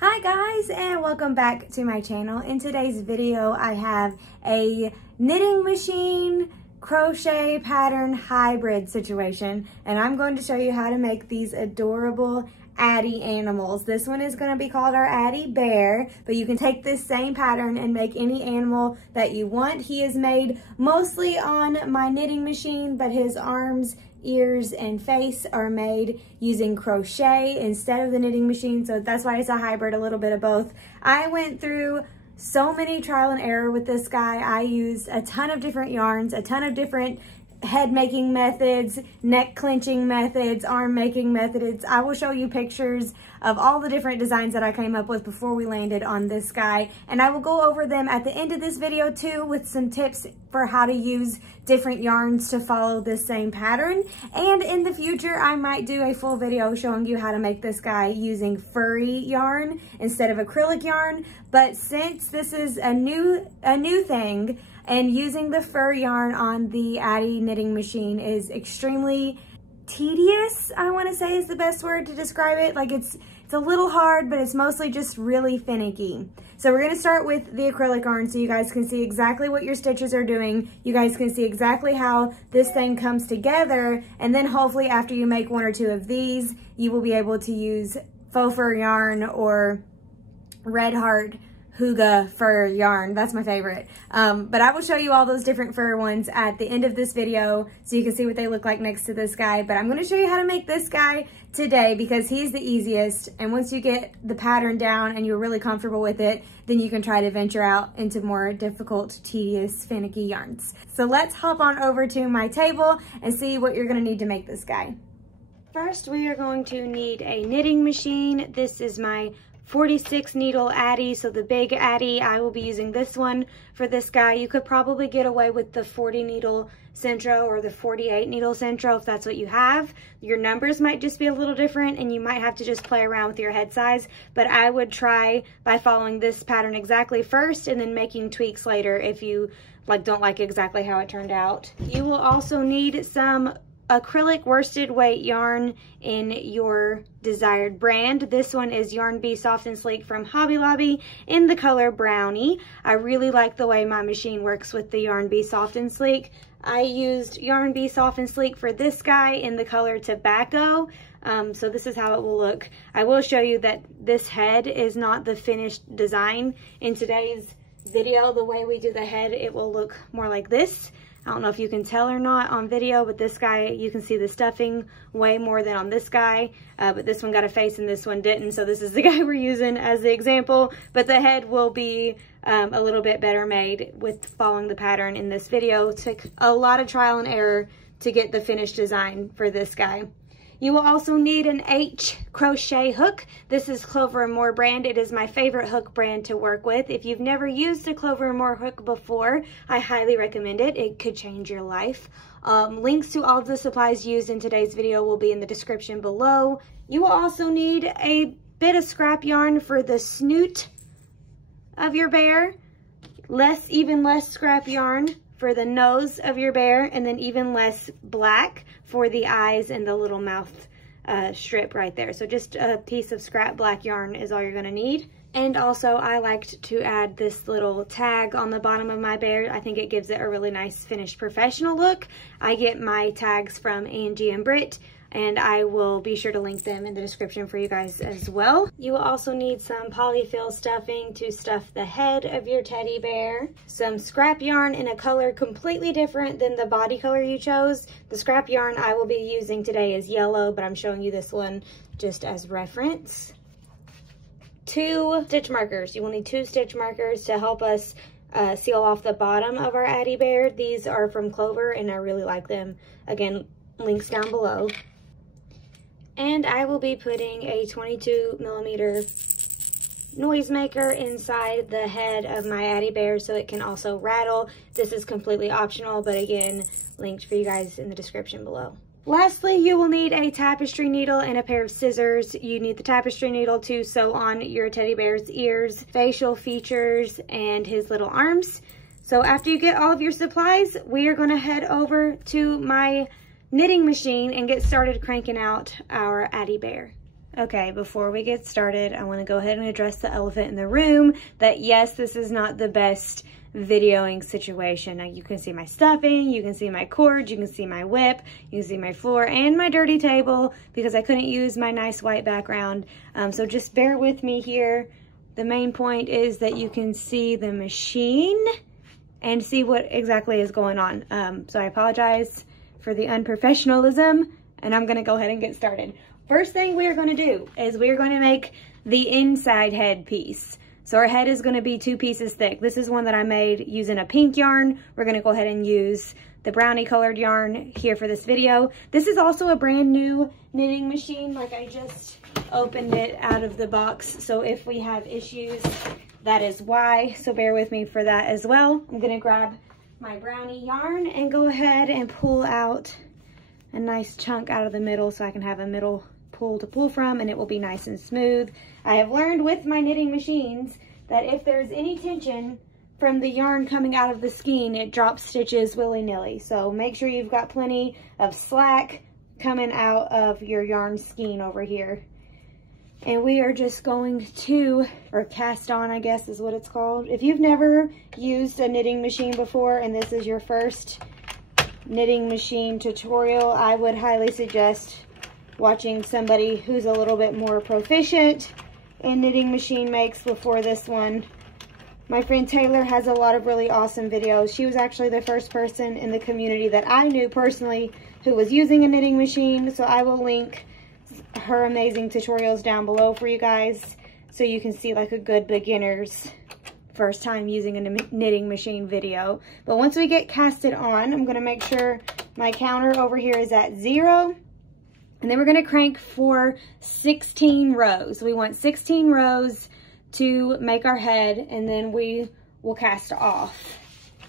Hi guys, and welcome back to my channel. In today's video I have a knitting machine crochet pattern hybrid situation, and I'm going to show you how to make these adorable Addi animals. This one is going to be called our Addi Bear, but you can take this same pattern and make any animal that you want. He is made mostly on my knitting machine, but his arms, ears, and face are made using crochet instead of the knitting machine, so that's why it's a hybrid, a little bit of both. I went through so many trial and error with this guy. I used a ton of different yarns, a ton of different head making methods, neck clenching methods, arm making methods. I will show you pictures of all the different designs that I came up with before we landed on this guy, and I will go over them at the end of this video too, with some tips for how to use different yarns to follow this same pattern. And in the future I might do a full video showing you how to make this guy using furry yarn instead of acrylic yarn. But since this is a new thing, and using the fur yarn on the Addi knitting machine is extremely tedious, I want to say is the best word to describe it. Like it's a little hard, but it's mostly just really finicky. So we're going to start with the acrylic yarn so you guys can see exactly what your stitches are doing. You guys can see exactly how this thing comes together, and then hopefully after you make one or two of these, you will be able to use faux fur yarn or Red Heart Huga fur yarn. That's my favorite. But I will show you all those different fur ones at the end of this video so you can see what they look like next to this guy. But I'm going to show you how to make this guy today because he's the easiest. And once you get the pattern down and you're really comfortable with it, then you can try to venture out into more difficult, tedious, finicky yarns. So let's hop on over to my table and see what you're going to need to make this guy. First, we are going to need a knitting machine. This is my 46 needle Addi, so the big Addi. I will be using this one for this guy. You could probably get away with the 40 needle Centro or the 48 needle Centro if that's what you have. Your numbers might just be a little different and you might have to just play around with your head size, but I would try by following this pattern exactly first and then making tweaks later if you don't like exactly how it turned out. You will also need some acrylic worsted weight yarn in your desired brand. This one is Yarn Bee Soft and Sleek from Hobby Lobby in the color Brownie. I really like the way my machine works with the Yarn Bee Soft and Sleek. I used Yarn Bee Soft and Sleek for this guy in the color Tobacco. So this is how it will look. I will show you that this head is not the finished design. In today's video, the way we do the head, it will look more like this. I don't know if you can tell or not on video, but this guy, you can see the stuffing way more than on this guy. But this one got a face and this one didn't. So this is the guy we're using as the example. But the head will be a little bit better made with following the pattern in this video. It took a lot of trial and error to get the finished design for this guy. You will also need an H crochet hook. This is Clover & More brand. It is my favorite hook brand to work with. If you've never used a Clover & More hook before, I highly recommend it. It could change your life. Links to all of the supplies used in today's video will be in the description below. You will also need a bit of scrap yarn for the snout of your bear, even less scrap yarn for the nose of your bear, and then even less black for the eyes and the little mouth strip right there. So just a piece of scrap black yarn is all you're gonna need. And also I liked to add this little tag on the bottom of my bear. I think it gives it a really nice finished professional look. I get my tags from Angie and Britt, and I will be sure to link them in the description for you guys as well. You will also need some polyfill stuffing to stuff the head of your teddy bear, some scrap yarn in a color completely different than the body color you chose. The scrap yarn I will be using today is yellow, but I'm showing you this one just as reference. 2 stitch markers. You will need 2 stitch markers to help us seal off the bottom of our Addi Bear. These are from Clover and I really like them. Again, links down below. And I will be putting a 22mm noisemaker inside the head of my Addi Bear so it can also rattle. This is completely optional, but again, linked for you guys in the description below. Lastly, you will need a tapestry needle and a pair of scissors. You need the tapestry needle to sew on your teddy bear's ears, facial features, and his little arms. So after you get all of your supplies, we are going to head over to my knitting machine and get started cranking out our Addi Bear. Okay, before we get started, I want to go ahead and address the elephant in the room that yes, this is not the best videoing situation. Now you can see my stuffing, you can see my cords, you can see my whip, you can see my floor and my dirty table because I couldn't use my nice white background. So just bear with me here. The main point is that you can see the machine and see what exactly is going on. So I apologize for the unprofessionalism, and I'm gonna go ahead and get started. First thing we are gonna do is we are gonna make the inside head piece. So our head is gonna be 2 pieces thick. This is one that I made using a pink yarn. We're gonna go ahead and use the brownie colored yarn here for this video. This is also a brand new knitting machine. Like I just opened it out of the box. So if we have issues, that is why. So bear with me for that as well. I'm gonna grab my brownie yarn and go ahead and pull out a nice chunk out of the middle so I can have a middle pull to pull from, and it will be nice and smooth. I have learned with my knitting machines that if there's any tension from the yarn coming out of the skein, it drops stitches willy-nilly. So make sure you've got plenty of slack coming out of your yarn skein over here. And we are just going to, or cast on, I guess is what it's called. If you've never used a knitting machine before and this is your first knitting machine tutorial, I would highly suggest watching somebody who's a little bit more proficient in knitting machine makes before this one. My friend Taylor has a lot of really awesome videos. She was actually the first person in the community that I knew personally who was using a knitting machine, so I will link her amazing tutorials down below for you guys so you can see like a good beginner's first time using a knitting machine video. But once we get casted on, I'm going to make sure my counter over here is at 0. And then we're going to crank for 16 rows. We want 16 rows to make our head, and then we will cast off.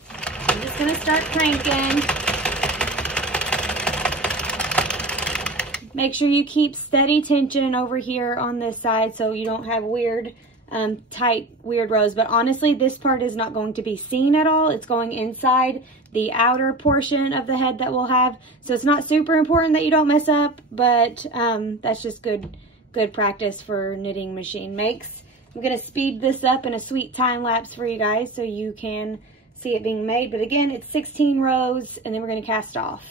I'm just going to start cranking. Make sure you keep steady tension over here on this side so you don't have weird, tight, weird rows. But honestly, this part is not going to be seen at all. It's going inside the outer portion of the head that we'll have. So it's not super important that you don't mess up, but that's just good practice for knitting machine makes. I'm going to speed this up in a sweet time lapse for you guys so you can see it being made. But again, it's 16 rows, and then we're going to cast off.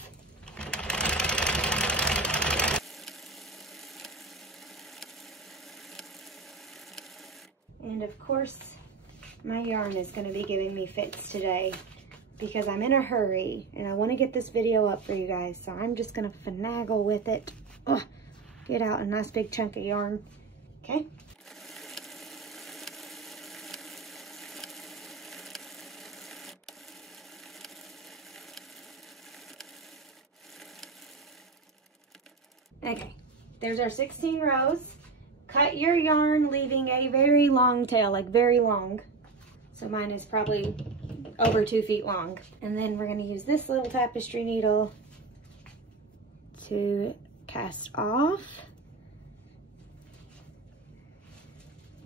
And of course, my yarn is going to be giving me fits today because I'm in a hurry and I want to get this video up for you guys. So I'm just going to finagle with it. Ugh, get out a nice big chunk of yarn. Okay. Okay, there's our 16 rows. Cut your yarn, leaving a very long tail, like very long. So mine is probably over 2 feet long. And then we're going to use this little tapestry needle to cast off.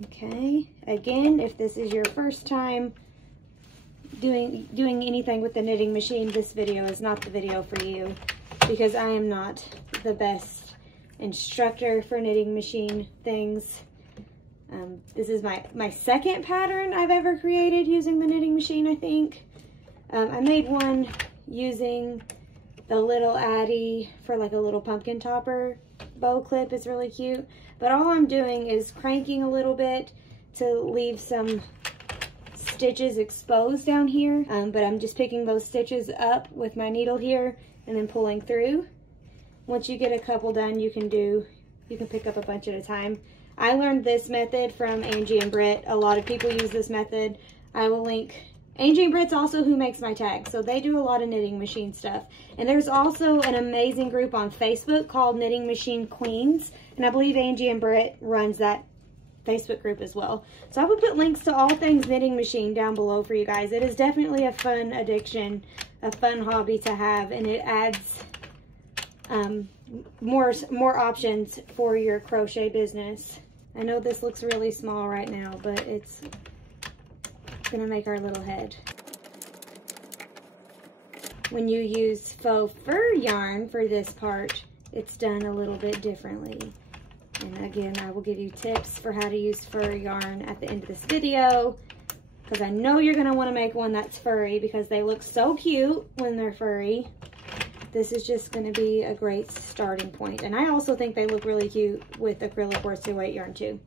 Okay, again, if this is your first time doing anything with the knitting machine, this video is not the video for you because I am not the best instructor for knitting machine things. This is my second pattern I've ever created using the knitting machine, I think. I made one using the little Addi for like a little pumpkin topper bow clip. It's really cute. But all I'm doing is cranking a little bit to leave some stitches exposed down here. But I'm just picking those stitches up with my needle here and then pulling through. Once you get a couple done, you can pick up a bunch at a time. I learned this method from Angie and Britt. A lot of people use this method. I will link. Angie and Britt's also who makes my tags, so they do a lot of knitting machine stuff. And there's also an amazing group on Facebook called Knitting Machine Queens, and I believe Angie and Britt runs that Facebook group as well. So I will put links to all things knitting machine down below for you guys. It is definitely a fun addiction, a fun hobby to have, and it adds more options for your crochet business. I know this looks really small right now, but it's gonna make our little head. When you use faux fur yarn for this part, it's done a little bit differently. And again, I will give you tips for how to use fur yarn at the end of this video, because I know you're gonna wanna make one that's furry because they look so cute when they're furry. This is just gonna be a great starting point. And I also think they look really cute with acrylic worsted weight yarn too.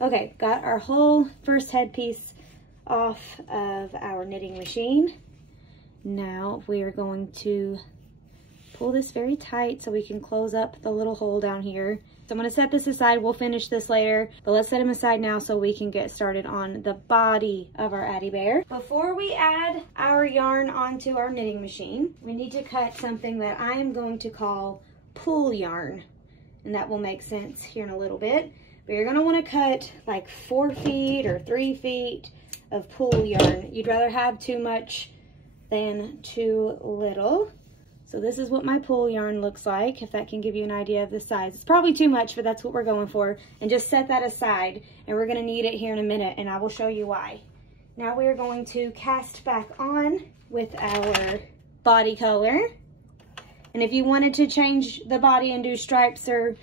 Okay, got our whole first headpiece off of our knitting machine. Now we are going to pull this very tight so we can close up the little hole down here. So I'm going to set this aside. We'll finish this later, but let's set them aside now so we can get started on the body of our Addi Bear. Before we add our yarn onto our knitting machine, we need to cut something that I am going to call pull yarn, and that will make sense here in a little bit. But you're going to want to cut like 4 feet or 3 feet of pull yarn. You'd rather have too much than too little. So this is what my pull yarn looks like, if that can give you an idea of the size. It's probably too much, but that's what we're going for. And just set that aside, and we're gonna need it here in a minute, and I will show you why. Now we are going to cast back on with our body color. And if you wanted to change the body and do stripes or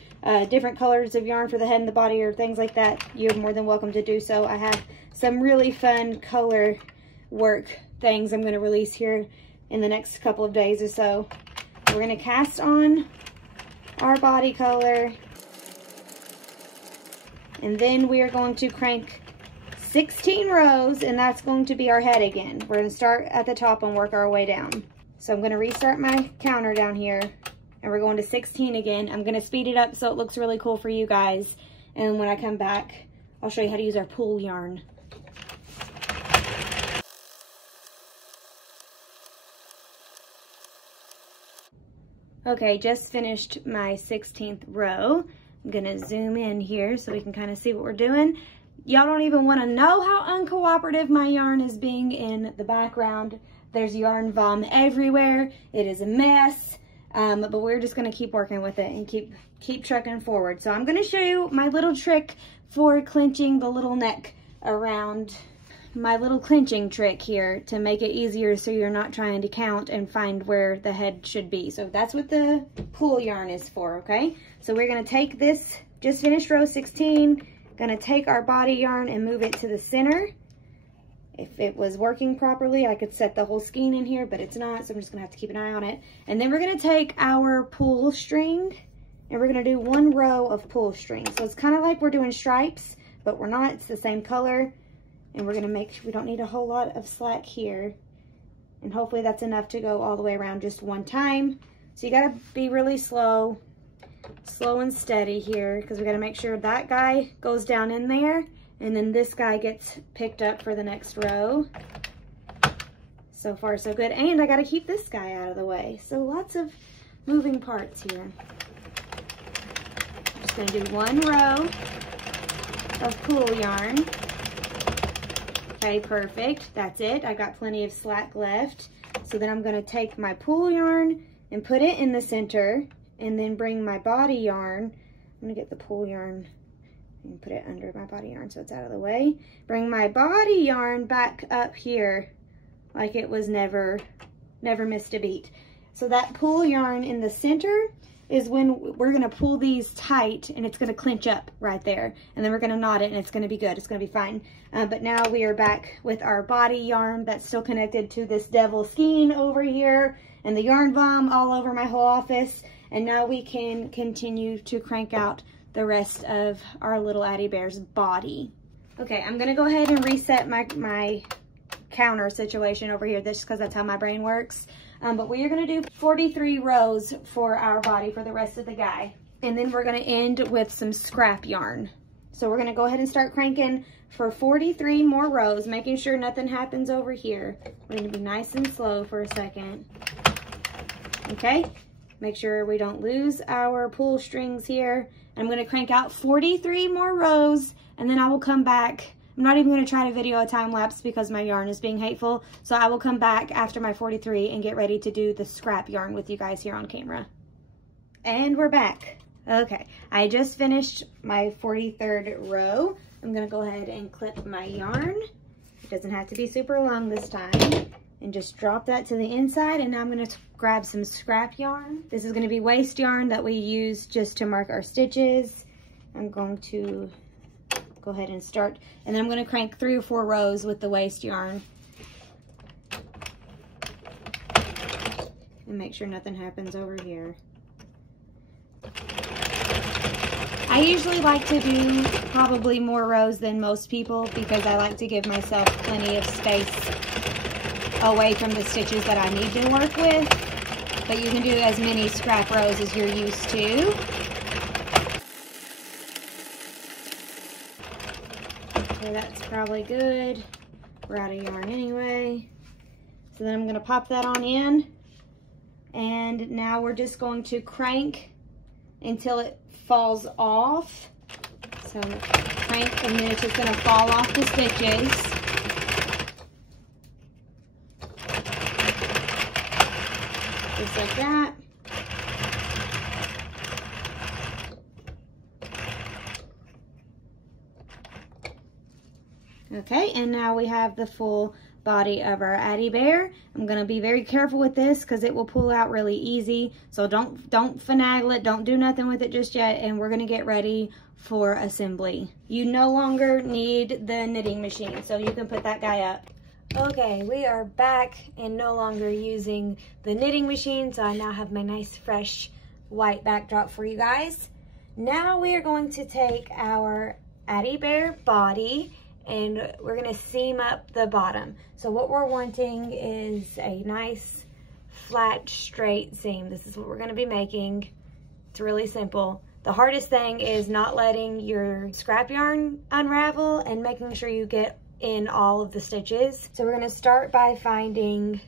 different colors of yarn for the head and the body or things like that, you're more than welcome to do so. I have some really fun color work things I'm gonna release here in the next couple of days or so. We're gonna cast on our body color, and then we are going to crank 16 rows, and that's going to be our head again. We're gonna start at the top and work our way down. So I'm gonna restart my counter down here, and we're going to 16 again. I'm gonna speed it up so it looks really cool for you guys, and when I come back, I'll show you how to use our pull yarn. Okay, just finished my 16th row. I'm gonna zoom in here so we can kind of see what we're doing. Y'all don't even wanna know how uncooperative my yarn is being in the background. There's yarn vom everywhere. It is a mess, but we're just gonna keep working with it and keep trucking forward. So I'm gonna show you my little trick for clinching the little neck around. My little clinching trick here to make it easier so you're not trying to count and find where the head should be. So that's what the pull yarn is for, okay? So we're gonna take this, just finished row 16, gonna take our body yarn and move it to the center. If it was working properly, I could set the whole skein in here, but it's not, so I'm just gonna have to keep an eye on it. And then we're gonna take our pull string and we're gonna do 1 row of pull string. So it's kind of like we're doing stripes, but we're not, it's the same color. And we're gonna make sure we don't need a whole lot of slack here. And hopefully that's enough to go all the way around just one time. So you gotta be really slow and steady here, because we gotta make sure that guy goes down in there, and then this guy gets picked up for the next row. So far so good. And I gotta keep this guy out of the way. So lots of moving parts here. I'm just gonna do 1 row of pull yarn. Okay, perfect. That's it. I got plenty of slack left. So then I'm gonna take my pull yarn and put it in the center, and then bring my body yarn. I'm gonna get the pull yarn and put it under my body yarn so it's out of the way. Bring my body yarn back up here like it was never missed a beat. So that pull yarn in the center is when we're gonna pull these tight, and it's gonna clinch up right there. And then we're gonna knot it, and it's gonna be good, it's gonna be fine. But now we are back with our body yarn that's still connected to this devil skein over here, and the yarn vom all over my whole office. And now we can continue to crank out the rest of our little Addi Bear's body. Okay, I'm gonna go ahead and reset my counter situation over here, just because that's how my brain works. But we are gonna do 43 rows for our body for the rest of the guy. And then we're gonna end with some scrap yarn. So we're gonna go ahead and start cranking for 43 more rows, making sure nothing happens over here. We're gonna be nice and slow for a second. Okay, make sure we don't lose our pull strings here. I'm gonna crank out 43 more rows, and then I will come back. I'm not even gonna try to video a time lapse because my yarn is being hateful. So I will come back after my 43 and get ready to do the scrap yarn with you guys here on camera. And we're back. Okay, I just finished my 43rd row. I'm gonna go ahead and clip my yarn. It doesn't have to be super long this time. And just drop that to the inside, and now I'm gonna grab some scrap yarn. This is gonna be waste yarn that we use just to mark our stitches. I'm going to go ahead and start, and then I'm going to crank 3 or 4 rows with the waste yarn. And make sure nothing happens over here. I usually like to do probably more rows than most people because I like to give myself plenty of space away from the stitches that I need to work with. But you can do as many scrap rows as you're used to. Okay, that's probably good. We're out of yarn anyway. So then I'm going to pop that on in. And now we're just going to crank until it falls off. So crank, and then it's just going to fall off the stitches. Just like that. Okay, and now we have the full body of our Addi Bear. I'm going to be very careful with this because it will pull out really easy. So don't finagle it. Don't do nothing with it just yet. And we're going to get ready for assembly. You no longer need the knitting machine, so you can put that guy up. Okay, we are back and no longer using the knitting machine. So I now have my nice fresh white backdrop for you guys. Now we are going to take our Addi Bear body and we're gonna seam up the bottom. So what we're wanting is a nice flat straight seam. This is what we're gonna be making. It's really simple. The hardest thing is not letting your scrap yarn unravel and making sure you get in all of the stitches. So we're gonna start by finding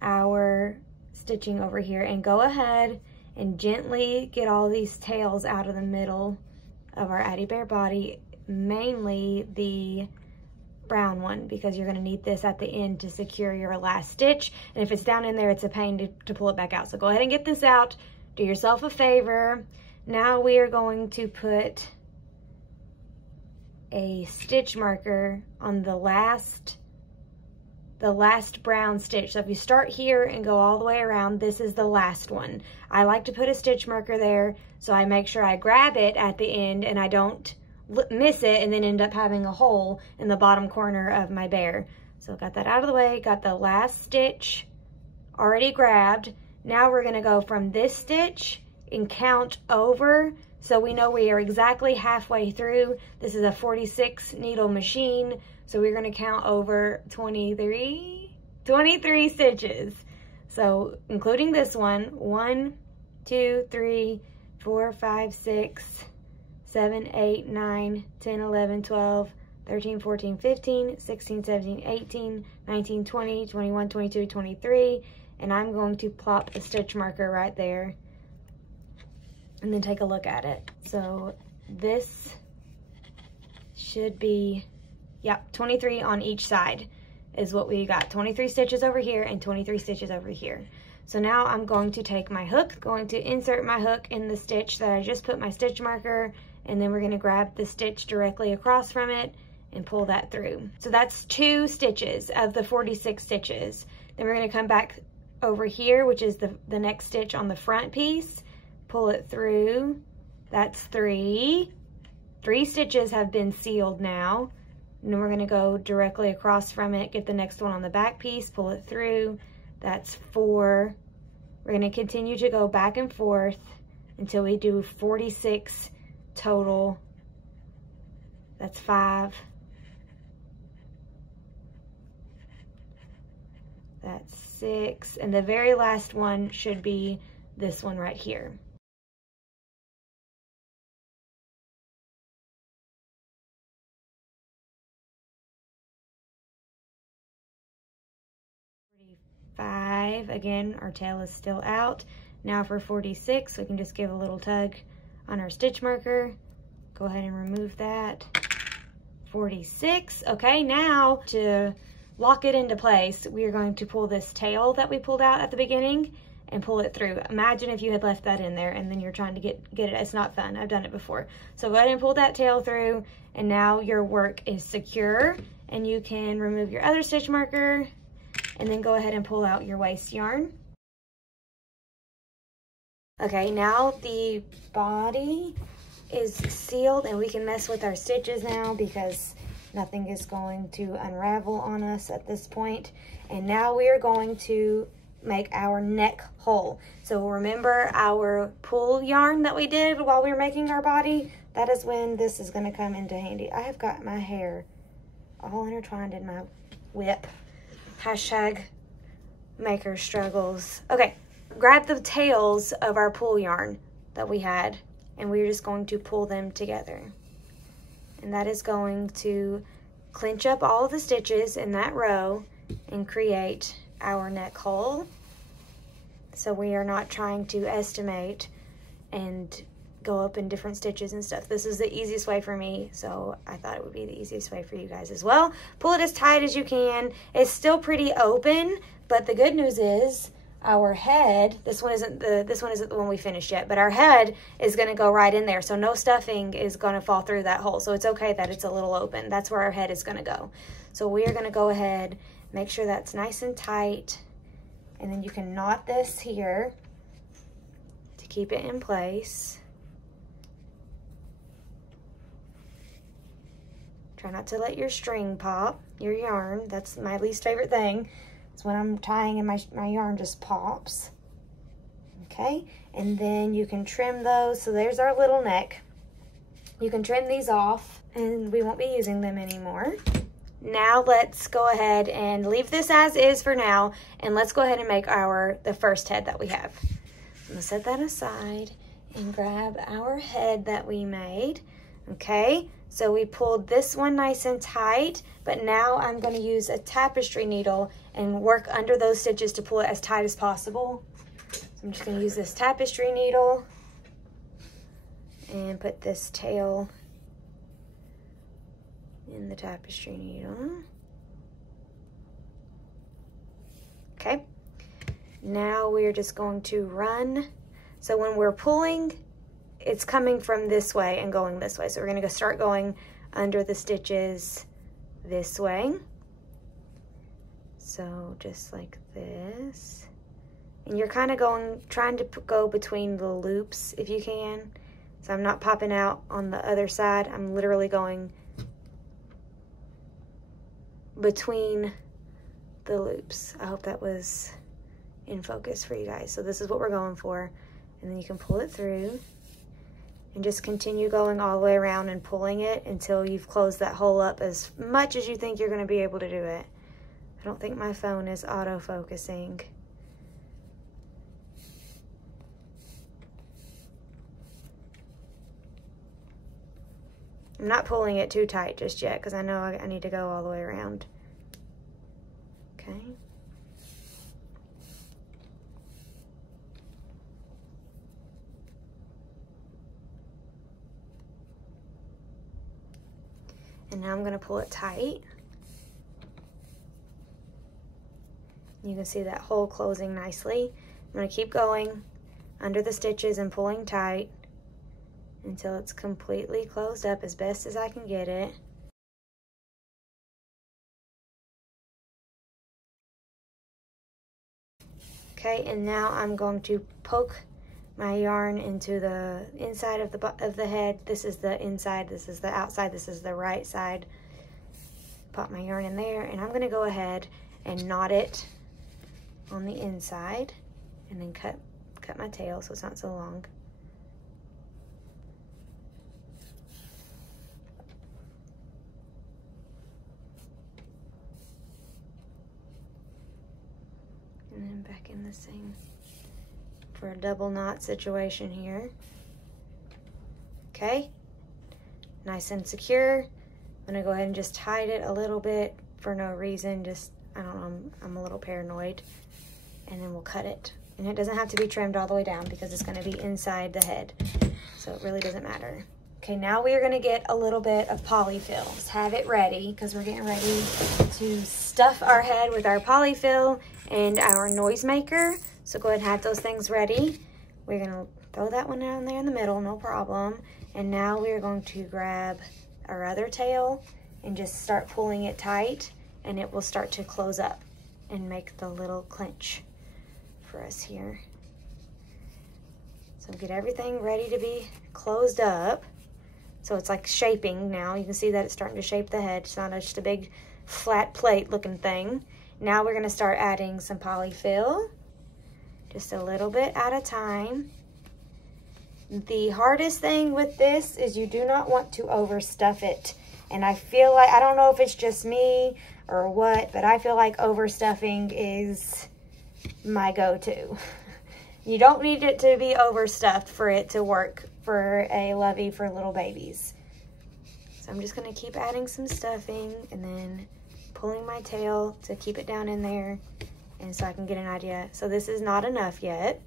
our stitching over here and go ahead and gently get all these tails out of the middle of our Addi Bear body, mainly the brown one, because you're going to need this at the end to secure your last stitch. And if it's down in there, it's a pain to pull it back out. So go ahead and get this out. Do yourself a favor. Now we are going to put a stitch marker on the last brown stitch. So if you start here and go all the way around, this is the last one. I like to put a stitch marker there so I make sure I grab it at the end and I don't miss it and then end up having a hole in the bottom corner of my bear. So got that out of the way, got the last stitch already grabbed. Now we're gonna go from this stitch and count over so we know we are exactly halfway through. This is a 46 needle machine, so we're gonna count over 23 stitches. So including this one, 1, 2, 3, 4, 5, 6, 7, 8, 9, 10, 11, 12, 13, 14, 15, 16, 17, 18, 19, 20, 21, 22, 23. And I'm going to plop a stitch marker right there and then take a look at it. So this should be, yep, 23 on each side is what we got. 23 stitches over here and 23 stitches over here. So now I'm going to take my hook, going to insert my hook in the stitch that I just put my stitch marker, and then we're gonna grab the stitch directly across from it and pull that through. So that's 2 stitches of the 46 stitches. Then we're gonna come back over here, which is the next stitch on the front piece, pull it through. That's 3. 3 stitches have been sealed now. And then we're gonna go directly across from it, get the next one on the back piece, pull it through. That's 4. We're gonna continue to go back and forth until we do 46 total. That's 5. That's 6. And the very last one should be this one right here. Again, our tail is still out. Now for 46, we can just give a little tug on our stitch marker. Go ahead and remove that. 46. Okay, now to lock it into place, we are going to pull this tail that we pulled out at the beginning and pull it through. Imagine if you had left that in there and then you're trying to get it. It's not fun. I've done it before. So go ahead and pull that tail through, and now your work is secure, and you can remove your other stitch marker and then go ahead and pull out your waste yarn. Okay, now the body is sealed and we can mess with our stitches now because nothing is going to unravel on us at this point. And now we are going to make our neck hole. So remember our pull yarn that we did while we were making our body? That is when this is going to come into handy. I have got my hair all intertwined in my whip. Hashtag maker struggles. Okay, grab the tails of our pull yarn that we had and we're just going to pull them together. And that is going to clinch up all of the stitches in that row and create our neck hole. So we are not trying to estimate and go up in different stitches and stuff. This is the easiest way for me, so I thought it would be the easiest way for you guys as well. Pull it as tight as you can. It's still pretty open, but the good news is our head, this one isn't the one we finished yet, but our head is going to go right in there, so no stuffing is going to fall through that hole. So it's okay that it's a little open. That's where our head is going to go. So we are going to go ahead, make sure that's nice and tight, and then you can knot this here to keep it in place. Try not to let your string pop, your yarn. That's my least favorite thing. It's when I'm tying and my yarn just pops. Okay, and then you can trim those. So there's our little neck. You can trim these off and we won't be using them anymore. Now let's go ahead and leave this as is for now, and let's go ahead and make the first head that we have. I'm gonna set that aside and grab our head that we made. Okay, so we pulled this one nice and tight, but now I'm going to use a tapestry needle and work under those stitches to pull it as tight as possible. So I'm just going to use this tapestry needle and put this tail in the tapestry needle. Okay, now we're just going to run. So when we're pulling, it's coming from this way and going this way. So we're gonna start going under the stitches this way. So just like this. And you're kind of trying to go between the loops if you can. So I'm not popping out on the other side. I'm literally going between the loops. I hope that was in focus for you guys. So this is what we're going for. And then you can pull it through. And just continue going all the way around and pulling it until you've closed that hole up as much as you think you're going to be able to do it. I don't think my phone is auto-focusing. I'm not pulling it too tight just yet because I know I need to go all the way around. Okay. And now I'm going to pull it tight. You can see that hole closing nicely. I'm going to keep going under the stitches and pulling tight until it's completely closed up as best as I can get it. Okay, and now I'm going to poke my yarn into the inside of the head. This is the inside, this is the outside, this is the right side. Pop my yarn in there, and I'm gonna go ahead and knot it on the inside and then cut my tail so it's not so long. And then back in the same for a double knot situation here. Okay, nice and secure. I'm gonna go ahead and just hide it a little bit for no reason, just, I don't know, I'm a little paranoid. And then we'll cut it. And it doesn't have to be trimmed all the way down because it's gonna be inside the head. So it really doesn't matter. Okay, now we are gonna get a little bit of polyfill. Just have it ready because we're getting ready to stuff our head with our polyfill and our noisemaker. So go ahead and have those things ready. We're gonna throw that one down there in the middle, no problem. And now we're going to grab our other tail and just start pulling it tight, and it will start to close up and make the little clinch for us here. So get everything ready to be closed up. So it's like shaping now. You can see that it's starting to shape the head. It's not just a big flat plate looking thing. Now we're gonna start adding some polyfill, just a little bit at a time. The hardest thing with this is you do not want to overstuff it. And I feel like, I don't know if it's just me or what, but I feel like overstuffing is my go-to. You don't need it to be overstuffed for it to work for a lovey for little babies. So I'm just gonna keep adding some stuffing and then pulling my tail to keep it down in there, and so I can get an idea. So this is not enough yet.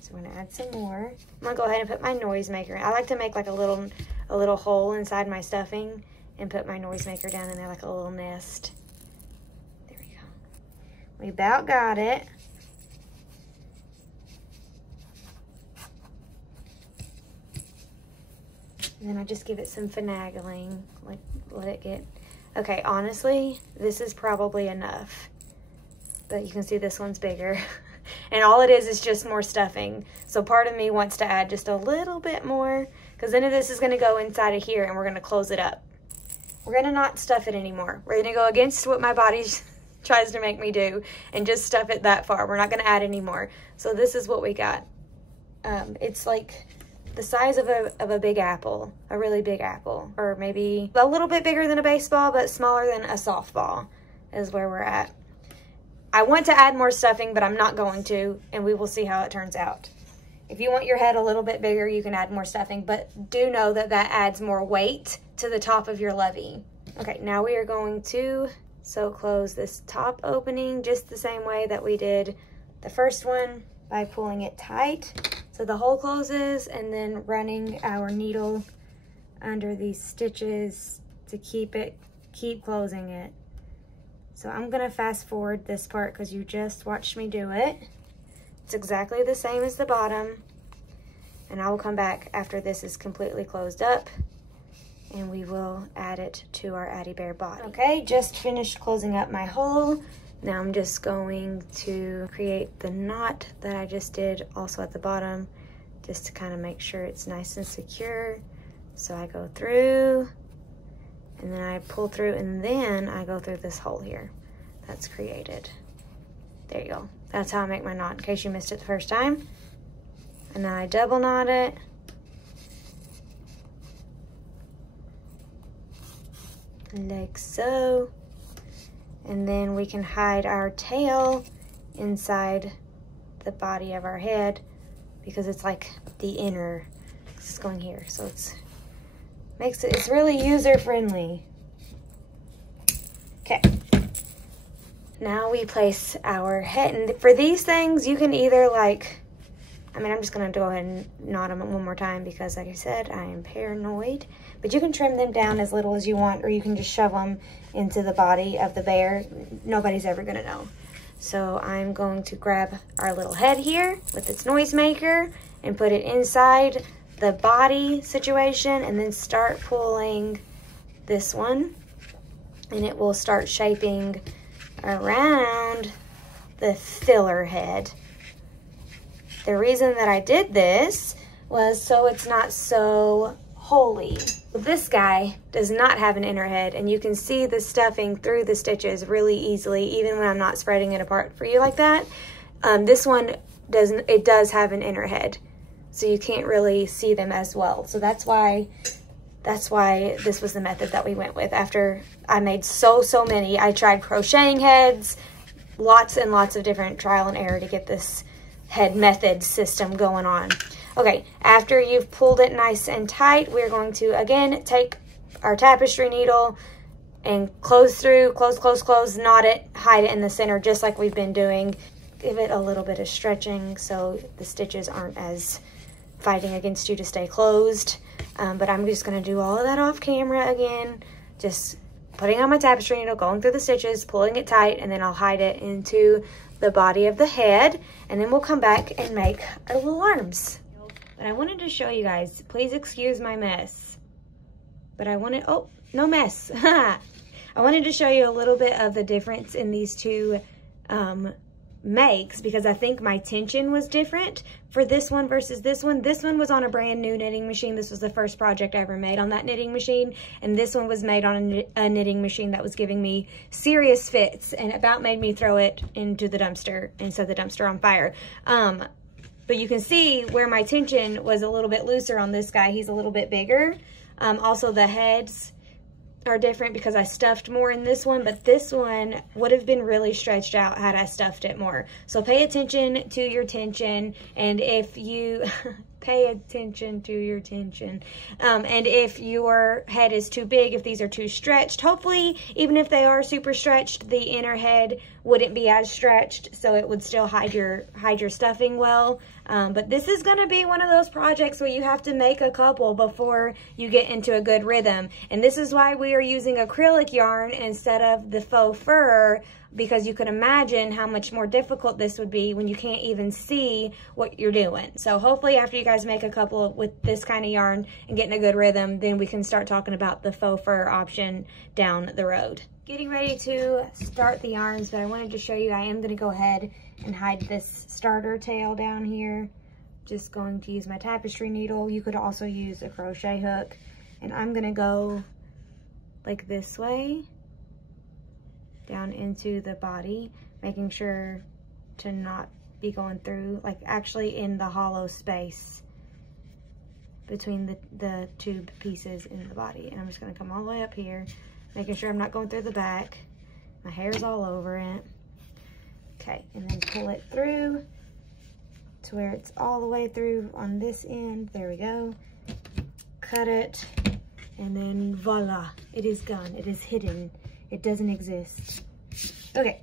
So I'm gonna add some more. I'm gonna go ahead and put my noisemaker in. I like to make like a little hole inside my stuffing and put my noisemaker down in there like a little nest. There we go. We about got it. And then I just give it some finagling, like let it get, okay, honestly, this is probably enough. But you can see this one's bigger. And all it is just more stuffing. So part of me wants to add just a little bit more, because then this is gonna go inside of here and we're gonna close it up. We're gonna not stuff it anymore. We're gonna go against what my body tries to make me do and just stuff it that far. We're not gonna add any more. So this is what we got. It's like the size of a big apple, a really big apple, or maybe a little bit bigger than a baseball, but smaller than a softball is where we're at. I want to add more stuffing, but I'm not going to, and we will see how it turns out. If you want your head a little bit bigger, you can add more stuffing, but do know that that adds more weight to the top of your lovey. Okay, now we are going to sew close this top opening just the same way that we did the first one, by pulling it tight so the hole closes, and then running our needle under these stitches to keep closing it. So I'm gonna fast forward this part because you just watched me do it. It's exactly the same as the bottom, and I will come back after this is completely closed up and we will add it to our Addi Bear body. Okay, just finished closing up my hole. Now I'm just going to create the knot that I just did also at the bottom, just to kind of make sure it's nice and secure. So I go through, and then I pull through, and then I go through this hole here that's created. There you go. That's how I make my knot, in case you missed it the first time. And then I double knot it. Like so. And then we can hide our tail inside the body of our head, because it's like the inner, it's going here. So it's really user friendly. Okay. Now we place our head, and for these things, you can either I'm just gonna go ahead and knot them one more time because like I said, I am paranoid, but you can trim them down as little as you want, or you can just shove them into the body of the bear. Nobody's ever gonna know. So I'm going to grab our little head here with its noisemaker and put it inside the body situation, and then start pulling this one, and it will start shaping around the filler head. The reason that I did this was so it's not so holy. This guy does not have an inner head, and you can see the stuffing through the stitches really easily, even when I'm not spreading it apart for you like that. This one doesn't, it does have an inner head, so you can't really see them as well. So that's why this was the method that we went with. After I made so many, I tried crocheting heads, lots and lots of different trial and error to get this head method system going on. Okay, after you've pulled it nice and tight, we're going to again take our tapestry needle and close through, close, knot it, hide it in the center just like we've been doing. Give it a little bit of stretching so the stitches aren't as fighting against you to stay closed. But I'm just gonna do all of that off camera again, just putting on my tapestry needle, going through the stitches, pulling it tight, and then I'll hide it into the body of the head, and then we'll come back and make our little arms. But I wanted to show you guys, please excuse my mess, but I wanted, oh, no mess. I wanted to show you a little bit of the difference in these two makes, because I think my tension was different for this one versus this one. This one was on a brand new knitting machine. This was the first project I ever made on that knitting machine, and this one was made on a knitting machine that was giving me serious fits and about made me throw it into the dumpster and set the dumpster on fire. But you can see where my tension was a little bit looser on this guy. He's a little bit bigger. Also the heads are different because I stuffed more in this one, but this one would have been really stretched out had I stuffed it more. So pay attention to your tension, and if you pay attention to your tension, and if your head is too big, if these are too stretched, hopefully even if they are super stretched, the inner head wouldn't be as stretched, so it would still hide your stuffing well. But this is going to be one of those projects where you have to make a couple before you get into a good rhythm. And this is why we are using acrylic yarn instead of the faux fur, because you can imagine how much more difficult this would be when you can't even see what you're doing. So hopefully after you guys make a couple with this kind of yarn and get in a good rhythm, then we can start talking about the faux fur option down the road. Getting ready to start the yarns, but I wanted to show you I am going to go ahead and hide this starter tail down here. Just going to use my tapestry needle. You could also use a crochet hook, and I'm going to go like this way down into the body, making sure to not be going through, like actually in the hollow space between the two pieces in the body. And I'm just going to come all the way up here, making sure I'm not going through the back. My hair's all over it. Okay, and then pull it through to where it's all the way through on this end. There we go. Cut it, and then voila, it is gone. It is hidden. It doesn't exist. Okay,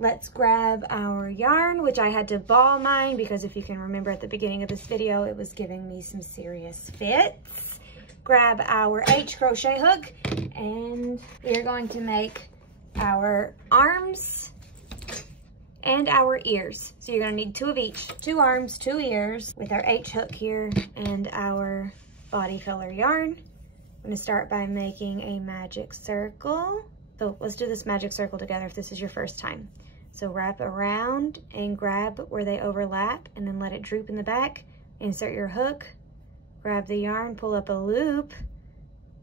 let's grab our yarn, which I had to ball mine because if you can remember at the beginning of this video, it was giving me some serious fits. Grab our H crochet hook, and we are going to make our arms and our ears. So you're gonna need 2 of each, 2 arms, 2 ears with our H hook here and our body filler yarn. I'm gonna start by making a magic circle. So let's do this magic circle together if this is your first time. So wrap around and grab where they overlap and then let it droop in the back. Insert your hook, grab the yarn, pull up a loop,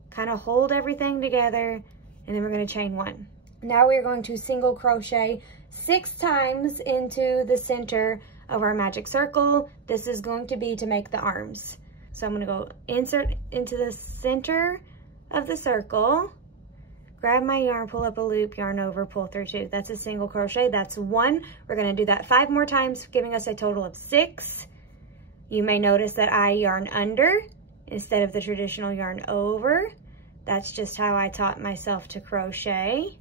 kind of hold everything together, and then we're gonna chain 1. Now we're going to single crochet 6 times into the center of our magic circle. This is going to be to make the arms. So I'm gonna go insert into the center of the circle, grab my yarn, pull up a loop, yarn over, pull through 2. That's a single crochet, that's 1. We're gonna do that 5 more times, giving us a total of 6. You may notice that I yarn under instead of the traditional yarn over. That's just how I taught myself to crochet.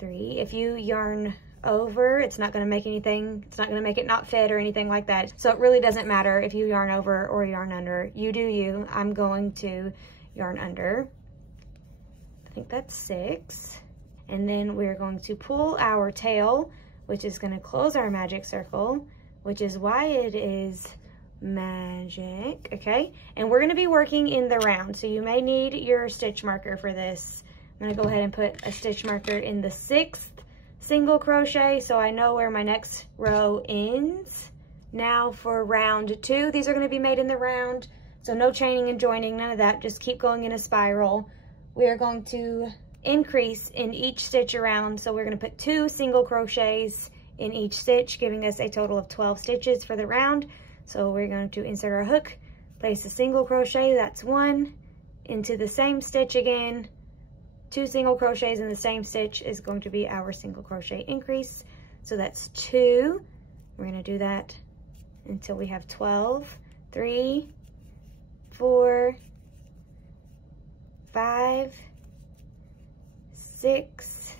3. If you yarn over, it's not going to make anything, it's not going to make it not fit or anything like that. So it really doesn't matter if you yarn over or yarn under. You do you. I'm going to yarn under. I think that's 6. And then we're going to pull our tail, which is going to close our magic circle, which is why it is magic, okay? And we're going to be working in the round, so you may need your stitch marker for this. I'm gonna go ahead and put a stitch marker in the 6th single crochet so I know where my next row ends. Now for round 2, these are gonna be made in the round, so no chaining and joining, none of that, just keep going in a spiral. We are going to increase in each stitch around, so we're gonna put 2 single crochets in each stitch, giving us a total of 12 stitches for the round. So we're going to insert our hook, place a single crochet, that's 1, into the same stitch again, 2 single crochets in the same stitch is going to be our single crochet increase. So that's 2. We're going to do that until we have 12. 3, 4, 5, 6,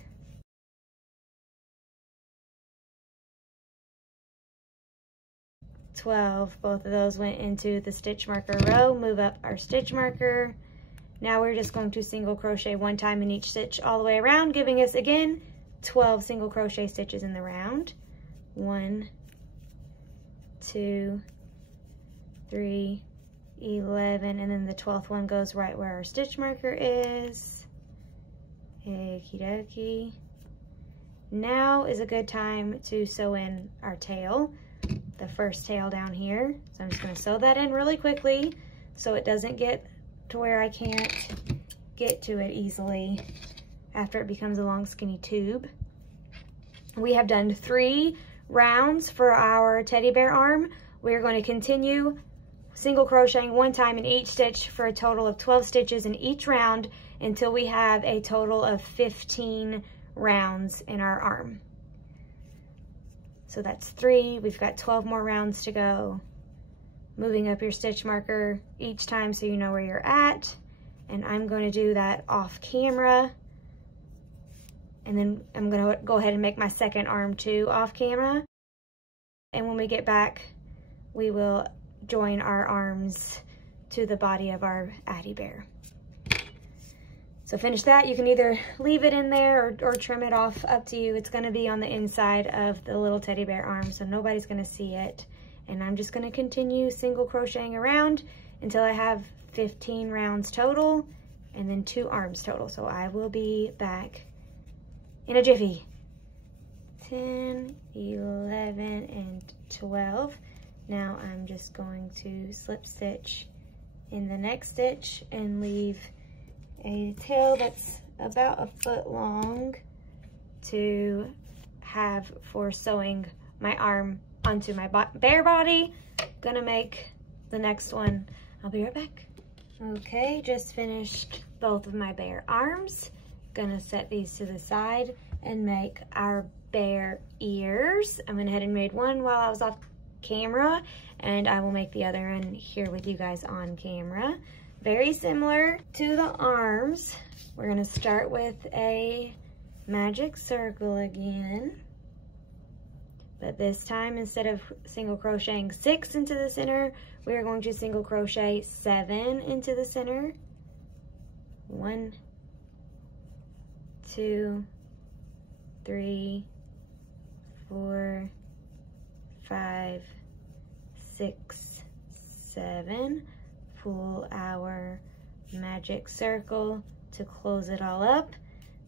12. Both of those went into the stitch marker row. Move up our stitch marker. Now we're just going to single crochet 1 time in each stitch all the way around, giving us again 12 single crochet stitches in the round. 1, 2, 3, 11, and then the 12th one goes right where our stitch marker is. Okie dokie. Now is a good time to sew in our tail, the first tail down here. So I'm just gonna sew that in really quickly so it doesn't get to where I can't get to it easily after it becomes a long skinny tube. We have done 3 rounds for our teddy bear arm. We're going to continue single crocheting 1 time in each stitch for a total of 12 stitches in each round until we have a total of 15 rounds in our arm. So that's 3, we've got 12 more rounds to go. Moving up your stitch marker each time so you know where you're at. And I'm going to do that off camera. And then I'm going to go ahead and make my second arm too off camera. And when we get back, we will join our arms to the body of our Addi Bear. So finish that. You can either leave it in there or trim it off, up to you. It's gonna be on the inside of the little teddy bear arm, so nobody's gonna see it. And I'm just gonna continue single crocheting around until I have 15 rounds total and then 2 arms total. So I will be back in a jiffy. 10, 11, and 12. Now I'm just going to slip stitch in the next stitch and leave a tail that's about a foot long to have for sewing my arm onto my bear body. Gonna make the next one. I'll be right back. Okay, just finished both of my bear arms. Gonna set these to the side and make our bear ears. I went ahead and made one while I was off camera, and I will make the other one here with you guys on camera. Very similar to the arms. We're gonna start with a magic circle again, but this time instead of single crocheting 6 into the center, we are going to single crochet 7 into the center. 1, 2, 3, 4, 5, 6, 7. Pull our magic circle to close it all up.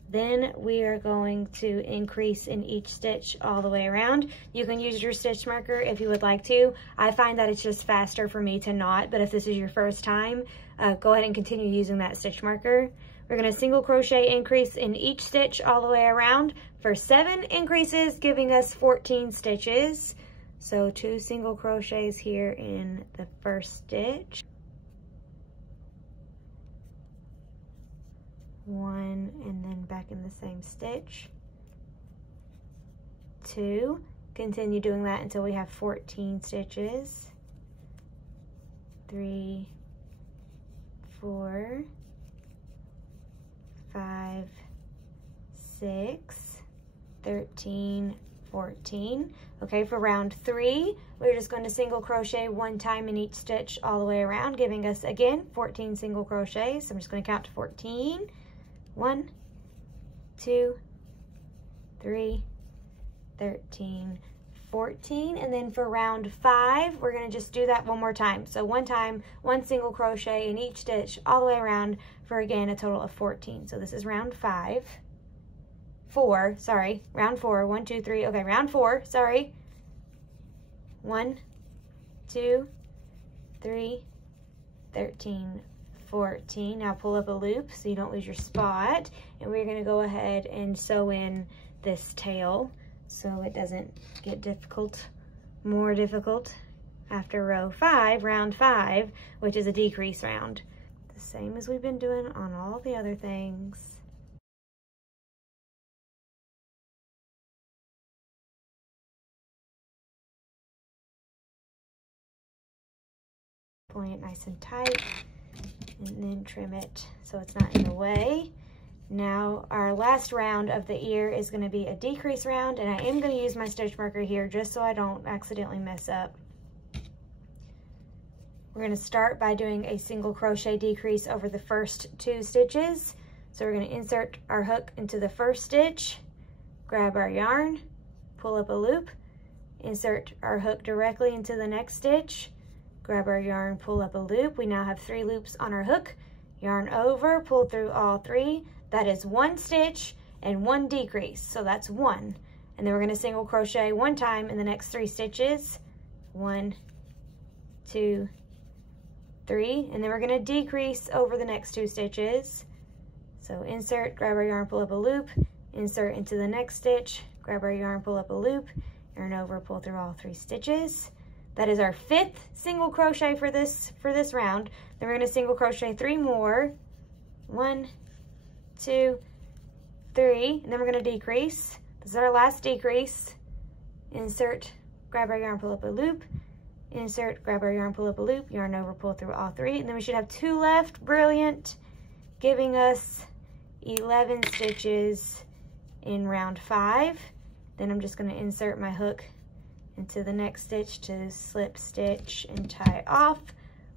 Then we are going to increase in each stitch all the way around. You can use your stitch marker if you would like to. I find that it's just faster for me to not, but if this is your first time, go ahead and continue using that stitch marker. We're gonna single crochet increase in each stitch all the way around for 7 increases, giving us 14 stitches. So 2 single crochets here in the first stitch. 1, and then back in the same stitch. 2, continue doing that until we have 14 stitches. 3, 4, 5, 6, 13, 14. Okay, for round 3, we're just going to single crochet 1 time in each stitch all the way around, giving us again 14 single crochets. So I'm just going to count to 14. 1, 2, 3, 13, 14. And then for round 5, we're going to just do that one more time. So 1 time, 1 single crochet in each stitch all the way around for, again, a total of 14. So this is round 5. 4, sorry, round 4. 1, 2, 3. Okay, round 4, sorry. 1, 2, 3, 13, 14. Now pull up a loop so you don't lose your spot, and we're going to go ahead and sew in this tail so it doesn't get more difficult after round 5, which is a decrease round. The same as we've been doing on all the other things. Pulling it nice and tight, and then trim it so it's not in the way. Now our last round of the ear is going to be a decrease round, and I am going to use my stitch marker here just so I don't accidentally mess up. We're going to start by doing a single crochet decrease over the first 2 stitches. So we're going to insert our hook into the first stitch, grab our yarn, pull up a loop, insert our hook directly into the next stitch, grab our yarn, pull up a loop. We now have 3 loops on our hook. Yarn over, pull through all 3. That is 1 stitch, and 1 decrease. So that's 1. And then we're going to single crochet 1 time in the next 3 stitches. 1, 2, 3, and then we're going to decrease over the next 2 stitches. So insert, grab our yarn, pull up a loop, insert into the next stitch, grab our yarn, pull up a loop, yarn over, pull through all 3 stitches. That is our 5th single crochet for this round. Then we're going to single crochet 3 more. 1, 2, 3, and then we're going to decrease. This is our last decrease. Insert, grab our yarn, pull up a loop, insert, grab our yarn, pull up a loop, yarn over, pull through all 3, and then we should have 2 left. Brilliant, giving us 11 stitches in round 5. Then I'm just going to insert my hook into the next stitch to slip stitch and tie off,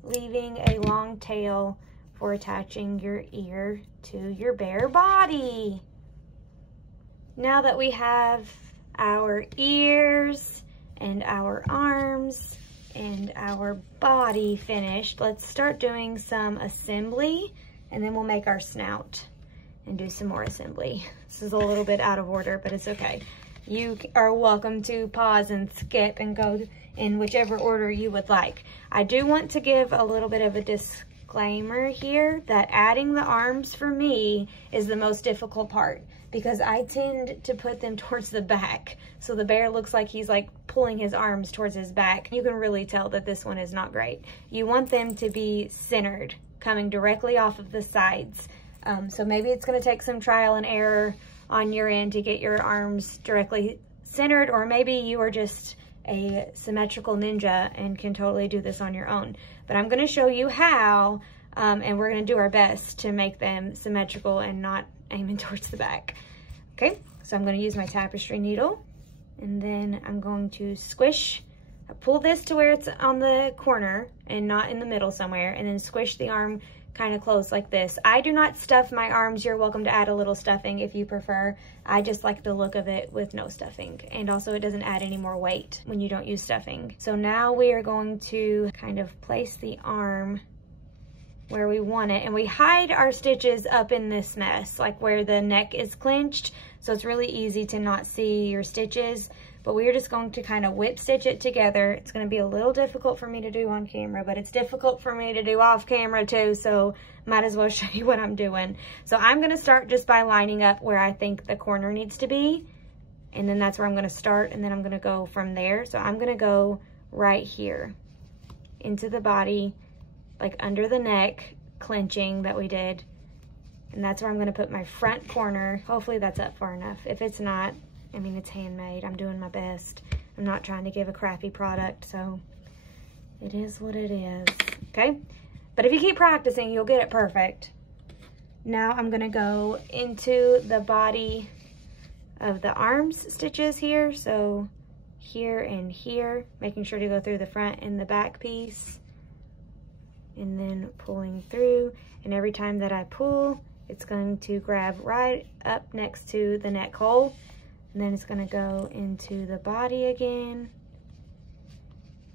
leaving a long tail for attaching your ear to your bear body. Now that we have our ears and our arms and our body finished, let's start doing some assembly, and then we'll make our snout and do some more assembly. This is a little bit out of order, but it's okay. You are welcome to pause and skip and go in whichever order you would like. I do want to give a little bit of a disclaimer here that adding the arms for me is the most difficult part, because I tend to put them towards the back. So the bear looks like he's like pulling his arms towards his back. You can really tell that this one is not great. You want them to be centered, coming directly off of the sides. So maybe it's gonna take some trial and error on your end to get your arms directly centered, or maybe you are just a symmetrical ninja and can totally do this on your own. But I'm gonna show you how, and we're gonna do our best to make them symmetrical and not aiming towards the back. Okay, so I'm gonna use my tapestry needle, and then I'm going to squish, pull this to where it's on the corner and not in the middle somewhere, and then squish the arm kind of close like this. I do not stuff my arms. You're welcome to add a little stuffing if you prefer. I just like the look of it with no stuffing. And also it doesn't add any more weight when you don't use stuffing. So now we are going to kind of place the arm where we want it, and we hide our stitches up in this mess, like where the neck is clinched. So it's really easy to not see your stitches, but we're just going to kind of whip stitch it together. It's going to be a little difficult for me to do on camera, but it's difficult for me to do off camera too, so might as well show you what I'm doing. So I'm going to start just by lining up where I think the corner needs to be, and then that's where I'm going to start, and then I'm going to go from there. So I'm going to go right here into the body, like under the neck, clenching that we did, and that's where I'm going to put my front corner. Hopefully that's up far enough. If it's not, I mean, it's handmade. I'm doing my best. I'm not trying to give a crappy product, so it is what it is, okay? But if you keep practicing, you'll get it perfect. Now I'm gonna go into the body of the arms stitches here, so here and here, making sure to go through the front and the back piece, and then pulling through, and every time that I pull, it's going to grab right up next to the neck hole. And then it's gonna go into the body again.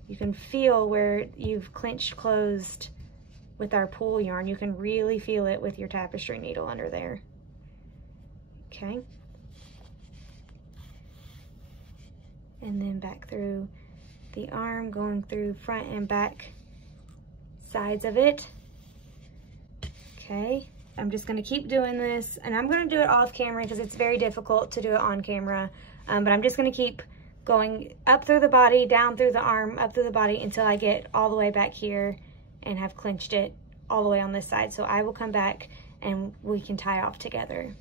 You can feel where you've clinched closed with our pull yarn. You can really feel it with your tapestry needle under there. Okay. And then back through the arm, going through front and back sides of it. Okay. I'm just gonna keep doing this, and I'm gonna do it off camera because it's very difficult to do it on camera, but I'm just gonna keep going up through the body, down through the arm, up through the body until I get all the way back here and have clinched it all the way on this side. So I will come back and we can tie off together.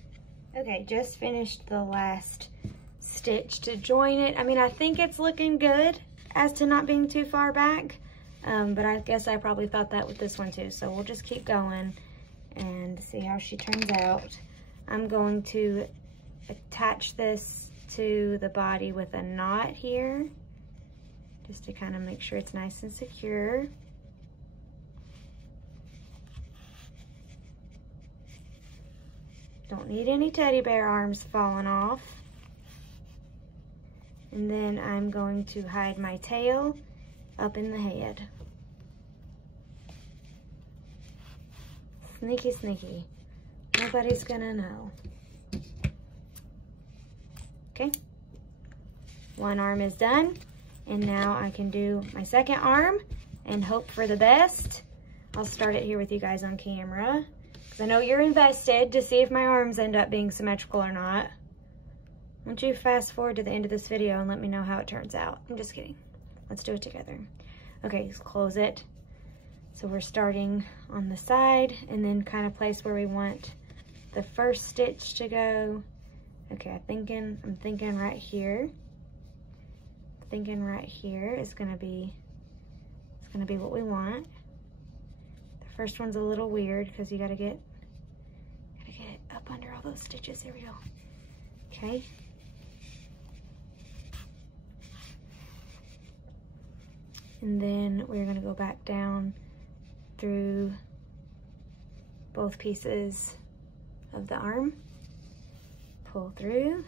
Okay, just finished the last stitch to join it. I mean, I think it's looking good as to not being too far back, but I guess I probably thought that with this one too. So we'll just keep going and see how she turns out. I'm going to attach this to the body with a knot here, just to kind of make sure it's nice and secure. Don't need any teddy bear arms falling off. And then I'm going to hide my tail up in the head. Sneaky, sneaky. Nobody's gonna know. Okay, one arm is done, and now I can do my second arm and hope for the best. I'll start it here with you guys on camera, because I know you're invested to see if my arms end up being symmetrical or not. Why don't you fast forward to the end of this video and let me know how it turns out. I'm just kidding. Let's do it together. Okay, let's close it. So we're starting on the side and then kind of place where we want the first stitch to go. Okay, I'm thinking right here. Right here is gonna be what we want. The first one's a little weird because you gotta get up under all those stitches. Here we go. Okay. And then we're gonna go back down through both pieces of the arm, pull through,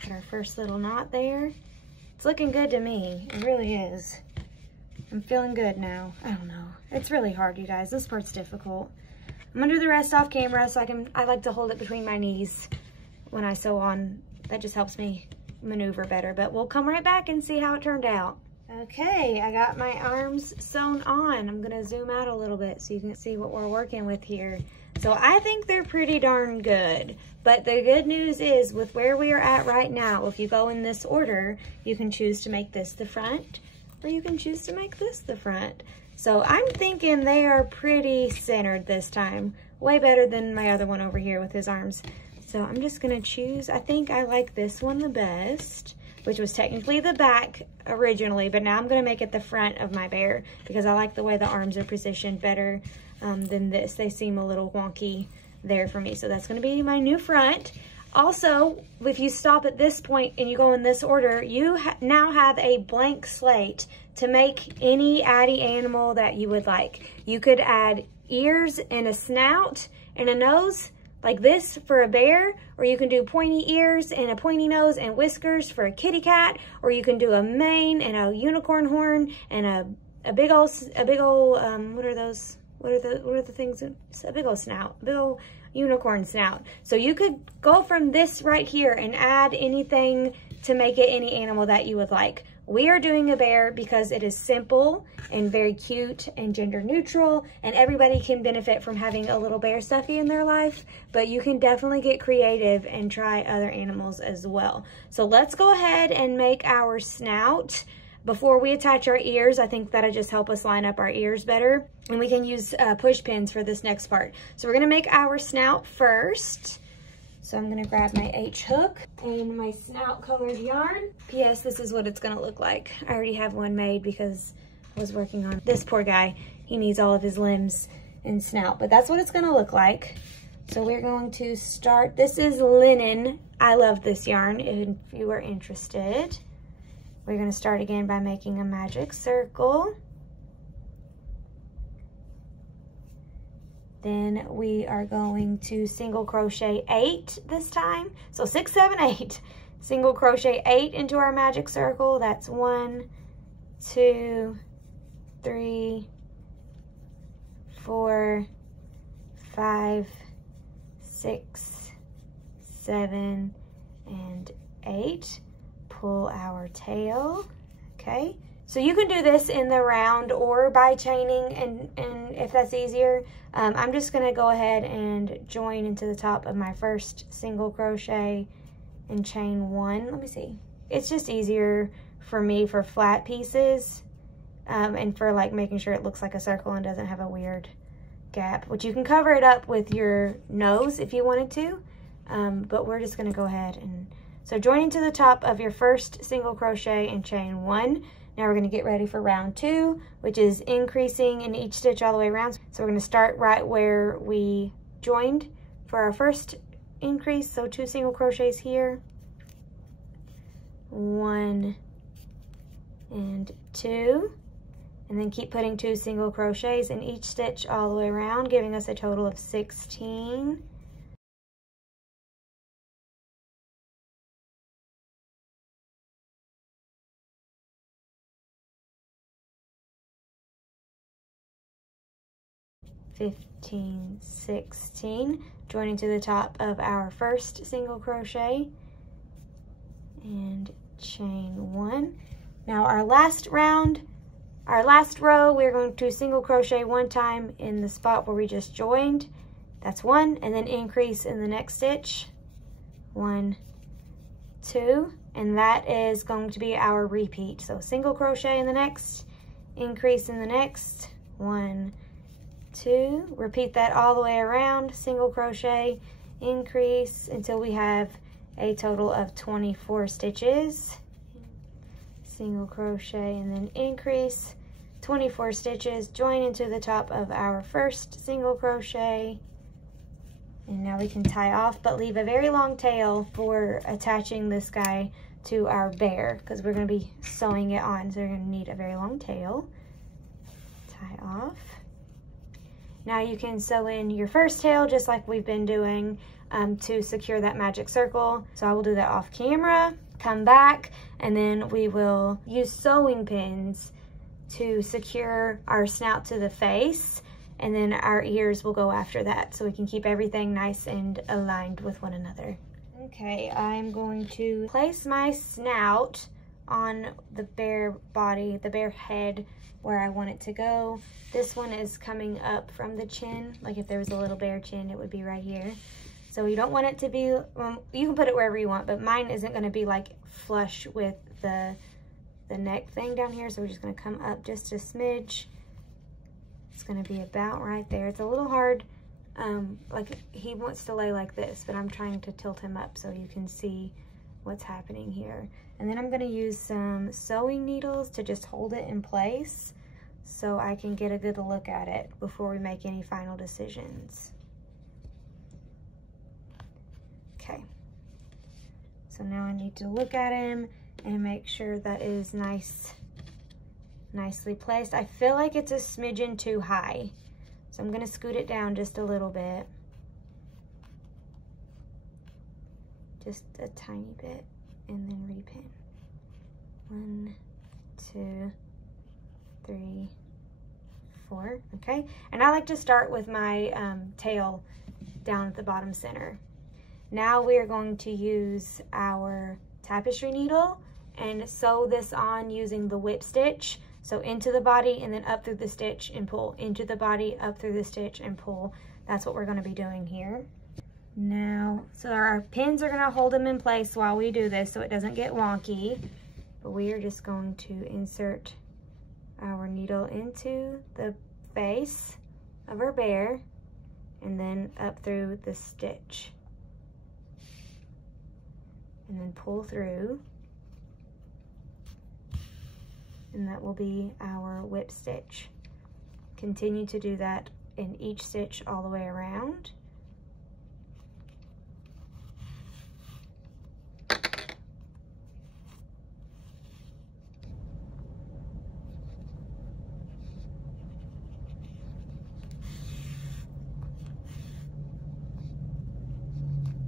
put our first little knot there. It's looking good to me, it really is. I'm feeling good now. I don't know, it's really hard, you guys. This part's difficult. I'm gonna do the rest off camera so I like to hold it between my knees when I sew on. That just helps me maneuver better, but we'll come right back and see how it turned out. Okay, I got my arms sewn on. I'm gonna zoom out a little bit so you can see what we're working with here. So I think they're pretty darn good, but the good news is with where we are at right now, if you go in this order, you can choose to make this the front, or you can choose to make this the front. So I'm thinking they are pretty centered this time, way better than my other one over here with his arms. So I'm just gonna choose, I think I like this one the best, which was technically the back originally, but now I'm gonna make it the front of my bear because I like the way the arms are positioned better than this. They seem a little wonky there for me. So that's gonna be my new front. Also, if you stop at this point and you go in this order, you now have a blank slate to make any Addi animal that you would like. You could add ears and a snout and a nose, like this for a bear, or you can do pointy ears and a pointy nose and whiskers for a kitty cat, or you can do a mane and a unicorn horn and a big old what are those? What are the things? A big old snout, big old unicorn snout. So you could go from this right here and add anything to make it any animal that you would like. We are doing a bear because it is simple and very cute and gender neutral, and everybody can benefit from having a little bear stuffy in their life, but you can definitely get creative and try other animals as well. So let's go ahead and make our snout. Before we attach our ears, I think that'll just help us line up our ears better, and we can use push pins for this next part. So we're gonna make our snout first. So I'm gonna grab my H hook and my snout colored yarn. P.S. This is what it's gonna look like. I already have one made because I was working on this poor guy. He needs all of his limbs and snout, but that's what it's gonna look like. So we're going to start, this is linen. I love this yarn if you are interested. We're gonna start again by making a magic circle. Then we are going to single crochet 8 this time. So 6, 7, 8. Single crochet 8 into our magic circle. That's 1, 2, 3, 4, 5, 6, 7, and 8. Pull our tail, okay? So you can do this in the round or by chaining, and if that's easier, I'm just gonna go ahead and join into the top of my first single crochet and chain 1. Let me see. It's just easier for me for flat pieces and for like making sure it looks like a circle and doesn't have a weird gap, which you can cover it up with your nose if you wanted to, but we're just gonna go ahead and, so join into the top of your first single crochet and chain 1. Now we're gonna get ready for round 2, which is increasing in each stitch all the way around. So we're gonna start right where we joined for our first increase. So 2 single crochets here, 1 and 2, and then keep putting 2 single crochets in each stitch all the way around, giving us a total of 16. 15, 16, joining to the top of our first single crochet, and chain 1. Now our last row, we're going to single crochet 1 time in the spot where we just joined. That's 1, and then increase in the next stitch. 1, 2, and that is going to be our repeat. So single crochet in the next, increase in the next, 1, 2, repeat that all the way around, single crochet, increase until we have a total of 24 stitches. Single crochet and then increase, 24 stitches, join into the top of our first single crochet. And now we can tie off, but leave a very long tail for attaching this guy to our bear, because we're going to be sewing it on, so we're going to need a very long tail. Tie off. Now you can sew in your first tail just like we've been doing to secure that magic circle. So I will do that off camera, come back, and then we will use sewing pins to secure our snout to the face, and then our ears will go after that, so we can keep everything nice and aligned with one another. Okay, I'm going to place my snout on the bear body, the bear head, where I want it to go. This one is coming up from the chin. Like if there was a little bear chin, it would be right here. So you don't want it to be, you can put it wherever you want, but mine isn't gonna be like flush with the neck thing down here. So we're just gonna come up just a smidge. It's gonna be about right there. It's a little hard, like he wants to lay like this, but I'm trying to tilt him up so you can see what's happening here. And then I'm gonna use some sewing needles to just hold it in place so I can get a good look at it before we make any final decisions. Okay, so now I need to look at him and make sure that is nicely placed. I feel like it's a smidgen too high, so I'm gonna scoot it down just a little bit. Just a tiny bit, and then repin. 1, 2, 3, 4, okay? And I like to start with my tail down at the bottom center. Now we are going to use our tapestry needle and sew this on using the whip stitch. So into the body and then up through the stitch and pull, into the body, up through the stitch and pull. That's what we're gonna be doing here. Now, so our pins are gonna hold them in place while we do this so it doesn't get wonky, but we are just going to insert our needle into the face of our bear and then up through the stitch. And then pull through. And that will be our whip stitch. Continue to do that in each stitch all the way around.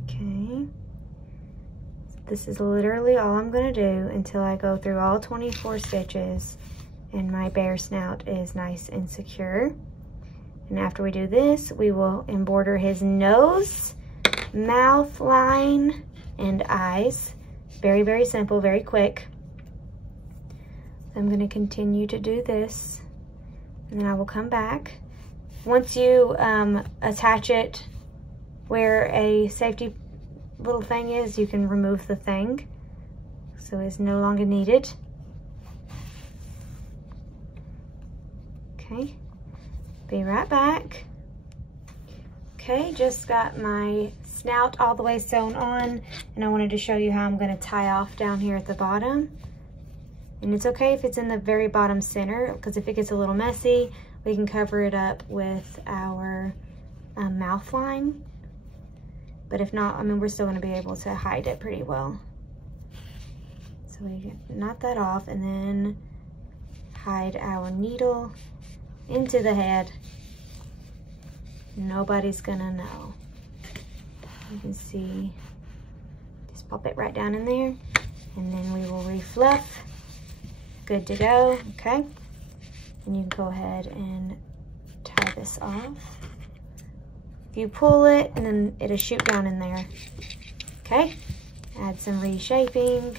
Okay. This is literally all I'm gonna do until I go through all 24 stitches and my bear snout is nice and secure. And after we do this, we will embroider his nose, mouth line, and eyes. Very, very simple, very quick. I'm gonna continue to do this and then I will come back. Once you attach it where a safety little thing is, you can remove the thing, so it's no longer needed. Okay, be right back. Okay, just got my snout all the way sewn on, and I wanted to show you how I'm going to tie off down here at the bottom. And it's okay if it's in the very bottom center, because if it gets a little messy, we can cover it up with our mouth line. But if not, I mean, we're still gonna be able to hide it pretty well. So we knot that off and then hide our needle into the head. Nobody's gonna know. You can see, just pop it right down in there and then we will refluff. Good to go, okay? And you can go ahead and tie this off. You pull it and then it'll shoot down in there. Okay, add some reshaping.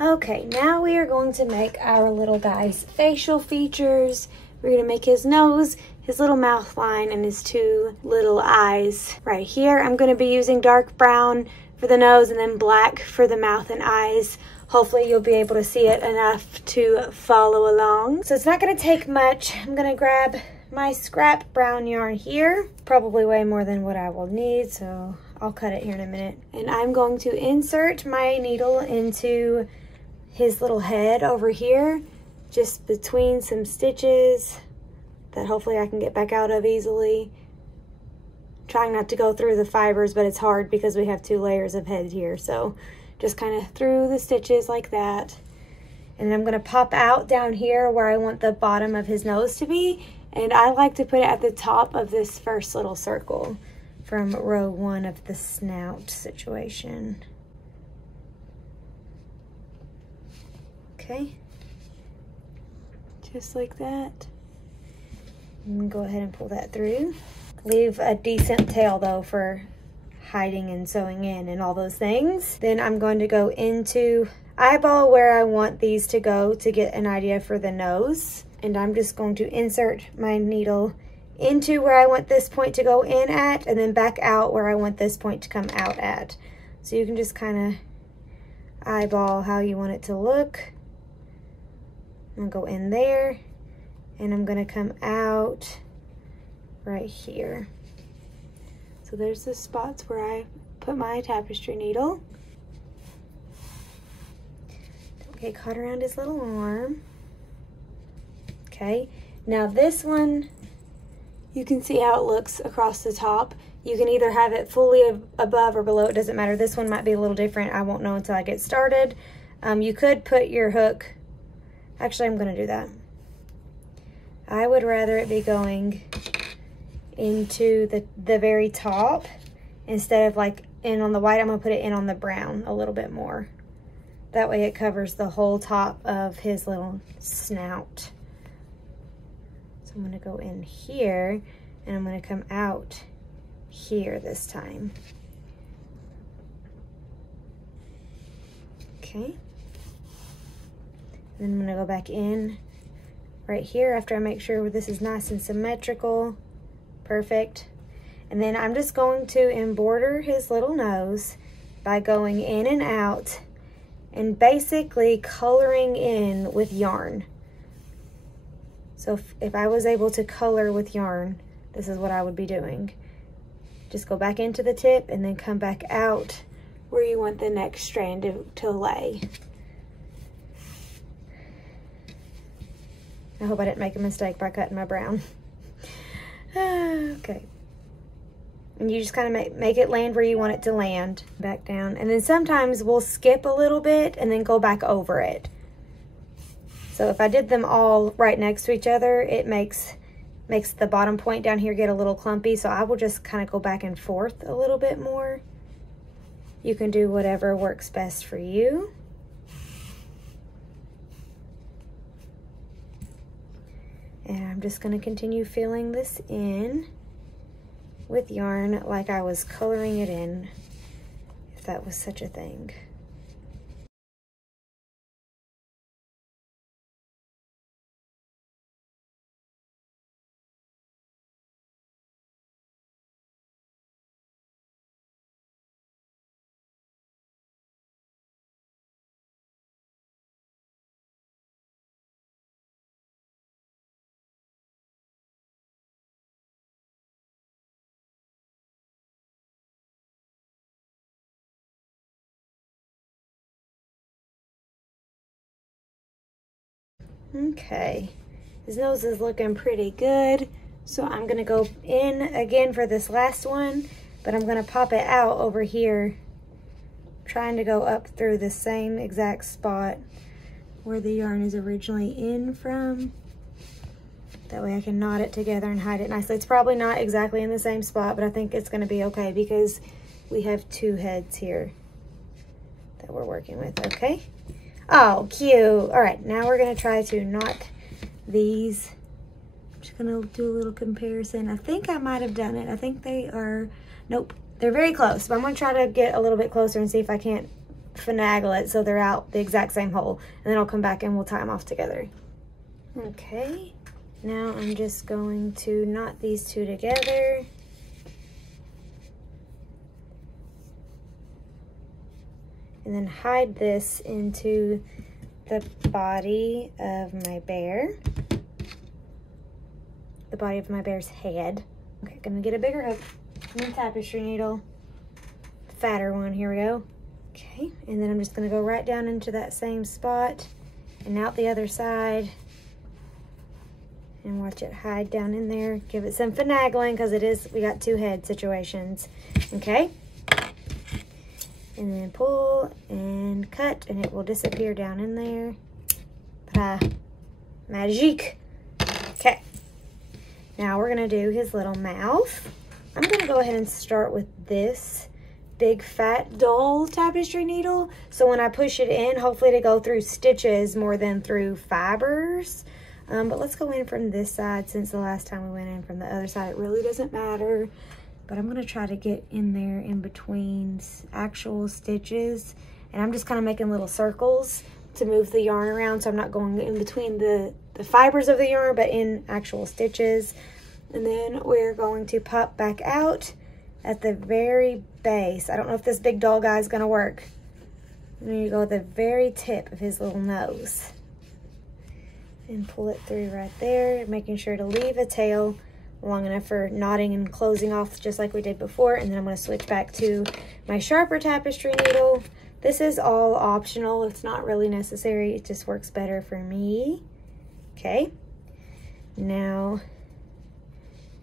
Okay, now we are going to make our little guy's facial features. We're gonna make his nose, his little mouth line, and his two little eyes right here. I'm gonna be using dark brown for the nose and then black for the mouth and eyes. Hopefully you'll be able to see it enough to follow along. So it's not gonna take much. I'm gonna grab my scrap brown yarn here, probably way more than what I will need, so I'll cut it here in a minute. And I'm going to insert my needle into his little head over here, just between some stitches that hopefully I can get back out of easily. Trying not to go through the fibers, but it's hard because we have 2 layers of head here, so just kind of through the stitches like that. And then I'm gonna pop out down here where I want the bottom of his nose to be, and I like to put it at the top of this first little circle from row 1 of the snout situation. Okay, just like that. I'm gonna go ahead and pull that through. Leave a decent tail though for hiding and sewing in and all those things. Then I'm going to go into eyeball where I want these to go to get an idea for the nose. And I'm just going to insert my needle into where I want this point to go in at, and then back out where I want this point to come out at. So you can just kind of eyeball how you want it to look. I'm gonna go in there, and I'm gonna come out right here. So there's the spots where I put my tapestry needle. Don't get caught around his little arm. Okay, now this one, you can see how it looks across the top. You can either have it fully above or below, it doesn't matter. This one might be a little different. I won't know until I get started. You could put your hook, actually I'm gonna do that. I would rather it be going into the very top instead of like in on the white. I'm gonna put it in on the brown a little bit more. That way it covers the whole top of his little snout. So I'm gonna go in here and I'm gonna come out here this time. Okay. Then I'm gonna go back in right here after I make sure this is nice and symmetrical. Perfect. And then I'm just going to embroider his little nose by going in and out and basically coloring in with yarn. So if I was able to color with yarn, this is what I would be doing. Just go back into the tip and then come back out where you want the next strand to lay. I hope I didn't make a mistake by cutting my brown. Okay. And you just kind of make it land where you want it to land. Back down. And then sometimes we'll skip a little bit and then go back over it. So if I did them all right next to each other, it makes the bottom point down here get a little clumpy. So I will just kind of go back and forth a little bit more. You can do whatever works best for you. And I'm just going to continue filling this in with yarn like I was coloring it in, if that was such a thing. Okay, his nose is looking pretty good, so I'm gonna go in again for this last one, but I'm gonna pop it out over here, trying to go up through the same exact spot where the yarn is originally in from. That way I can knot it together and hide it nicely. It's probably not exactly in the same spot, but I think it's gonna be okay because we have 2 heads here that we're working with, okay? Oh, cute. All right, now we're gonna try to knot these Just gonna do a little comparison. I think I might have done it. I think they are, nope, they're very close, but I'm gonna try to get a little bit closer and see if I can't finagle it so they're out the exact same hole, and then I'll come back and we'll tie them off together. Okay, now I'm just going to knot these two together. And then hide this into the body of my bear. The body of my bear's head. Okay, gonna get a bigger hook and a tapestry needle. Fatter one, here we go. Okay, and then I'm just gonna go right down into that same spot and out the other side. And watch it hide down in there. Give it some finagling because it is, we got two head situations. Okay. And then pull and cut and it will disappear down in there. Magique. Okay. Now we're gonna do his little mouth. I'm gonna go ahead and start with this big fat dull tapestry needle. So when I push it in, hopefully to go through stitches more than through fibers. But let's go in from this side since the last time we went in from the other side, it really doesn't matter. But I'm gonna try to get in there in between actual stitches. And I'm just kind of making little circles to move the yarn around so I'm not going in between the fibers of the yarn, but in actual stitches. And then we're going to pop back out at the very base. I don't know if this big doll guy is gonna work. And then you go at the very tip of his little nose. And pull it through right there, making sure to leave a tail long enough for knotting and closing off just like we did before. And then I'm going to switch back to my sharper tapestry needle. This is all optional. It's not really necessary. It just works better for me. Okay. Now,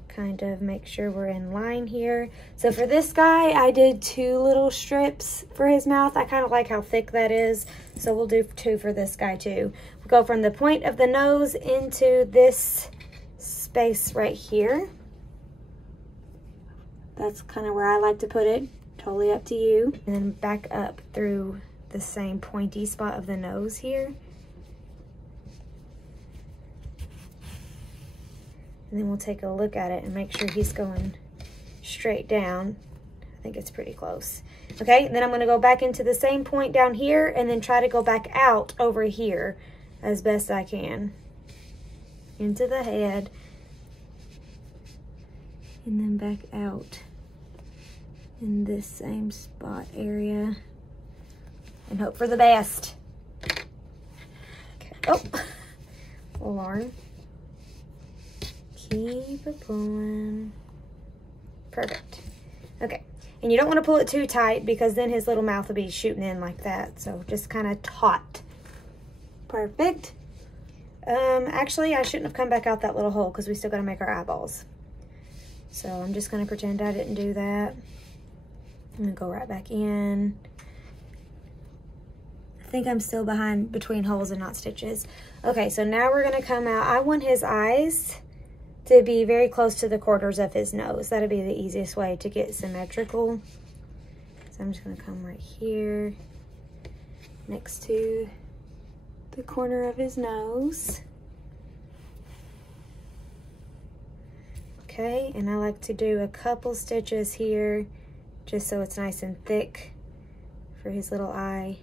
kind of make sure we're in line here. So for this guy, I did 2 little strips for his mouth. I kind of like how thick that is. So we'll do 2 for this guy too. We'll go from the point of the nose into this space right here. That's kind of where I like to put it. Totally up to you. And then back up through the same pointy spot of the nose here. And then we'll take a look at it and make sure he's going straight down. I think it's pretty close. Okay, and then I'm going to go back into the same point down here and then try to go back out over here as best I can. Into the head. And then back out in this same spot area. And hope for the best. Okay. Oh, alarm. Keep it pulling. Perfect. Okay. And you don't want to pull it too tight because then his little mouth will be shooting in like that. So just kind of taut. Perfect. Actually, I shouldn't have come back out that little hole because we still got to make our eyeballs. So I'm just going to pretend I didn't do that. I'm going to go right back in. I think I'm still behind between holes and not stitches. Okay, so now we're going to come out. I want his eyes to be very close to the corners of his nose. That'll be the easiest way to get symmetrical. So I'm just going to come right here next to the corner of his nose. Okay, and I like to do a couple stitches here just so it's nice and thick for his little eye.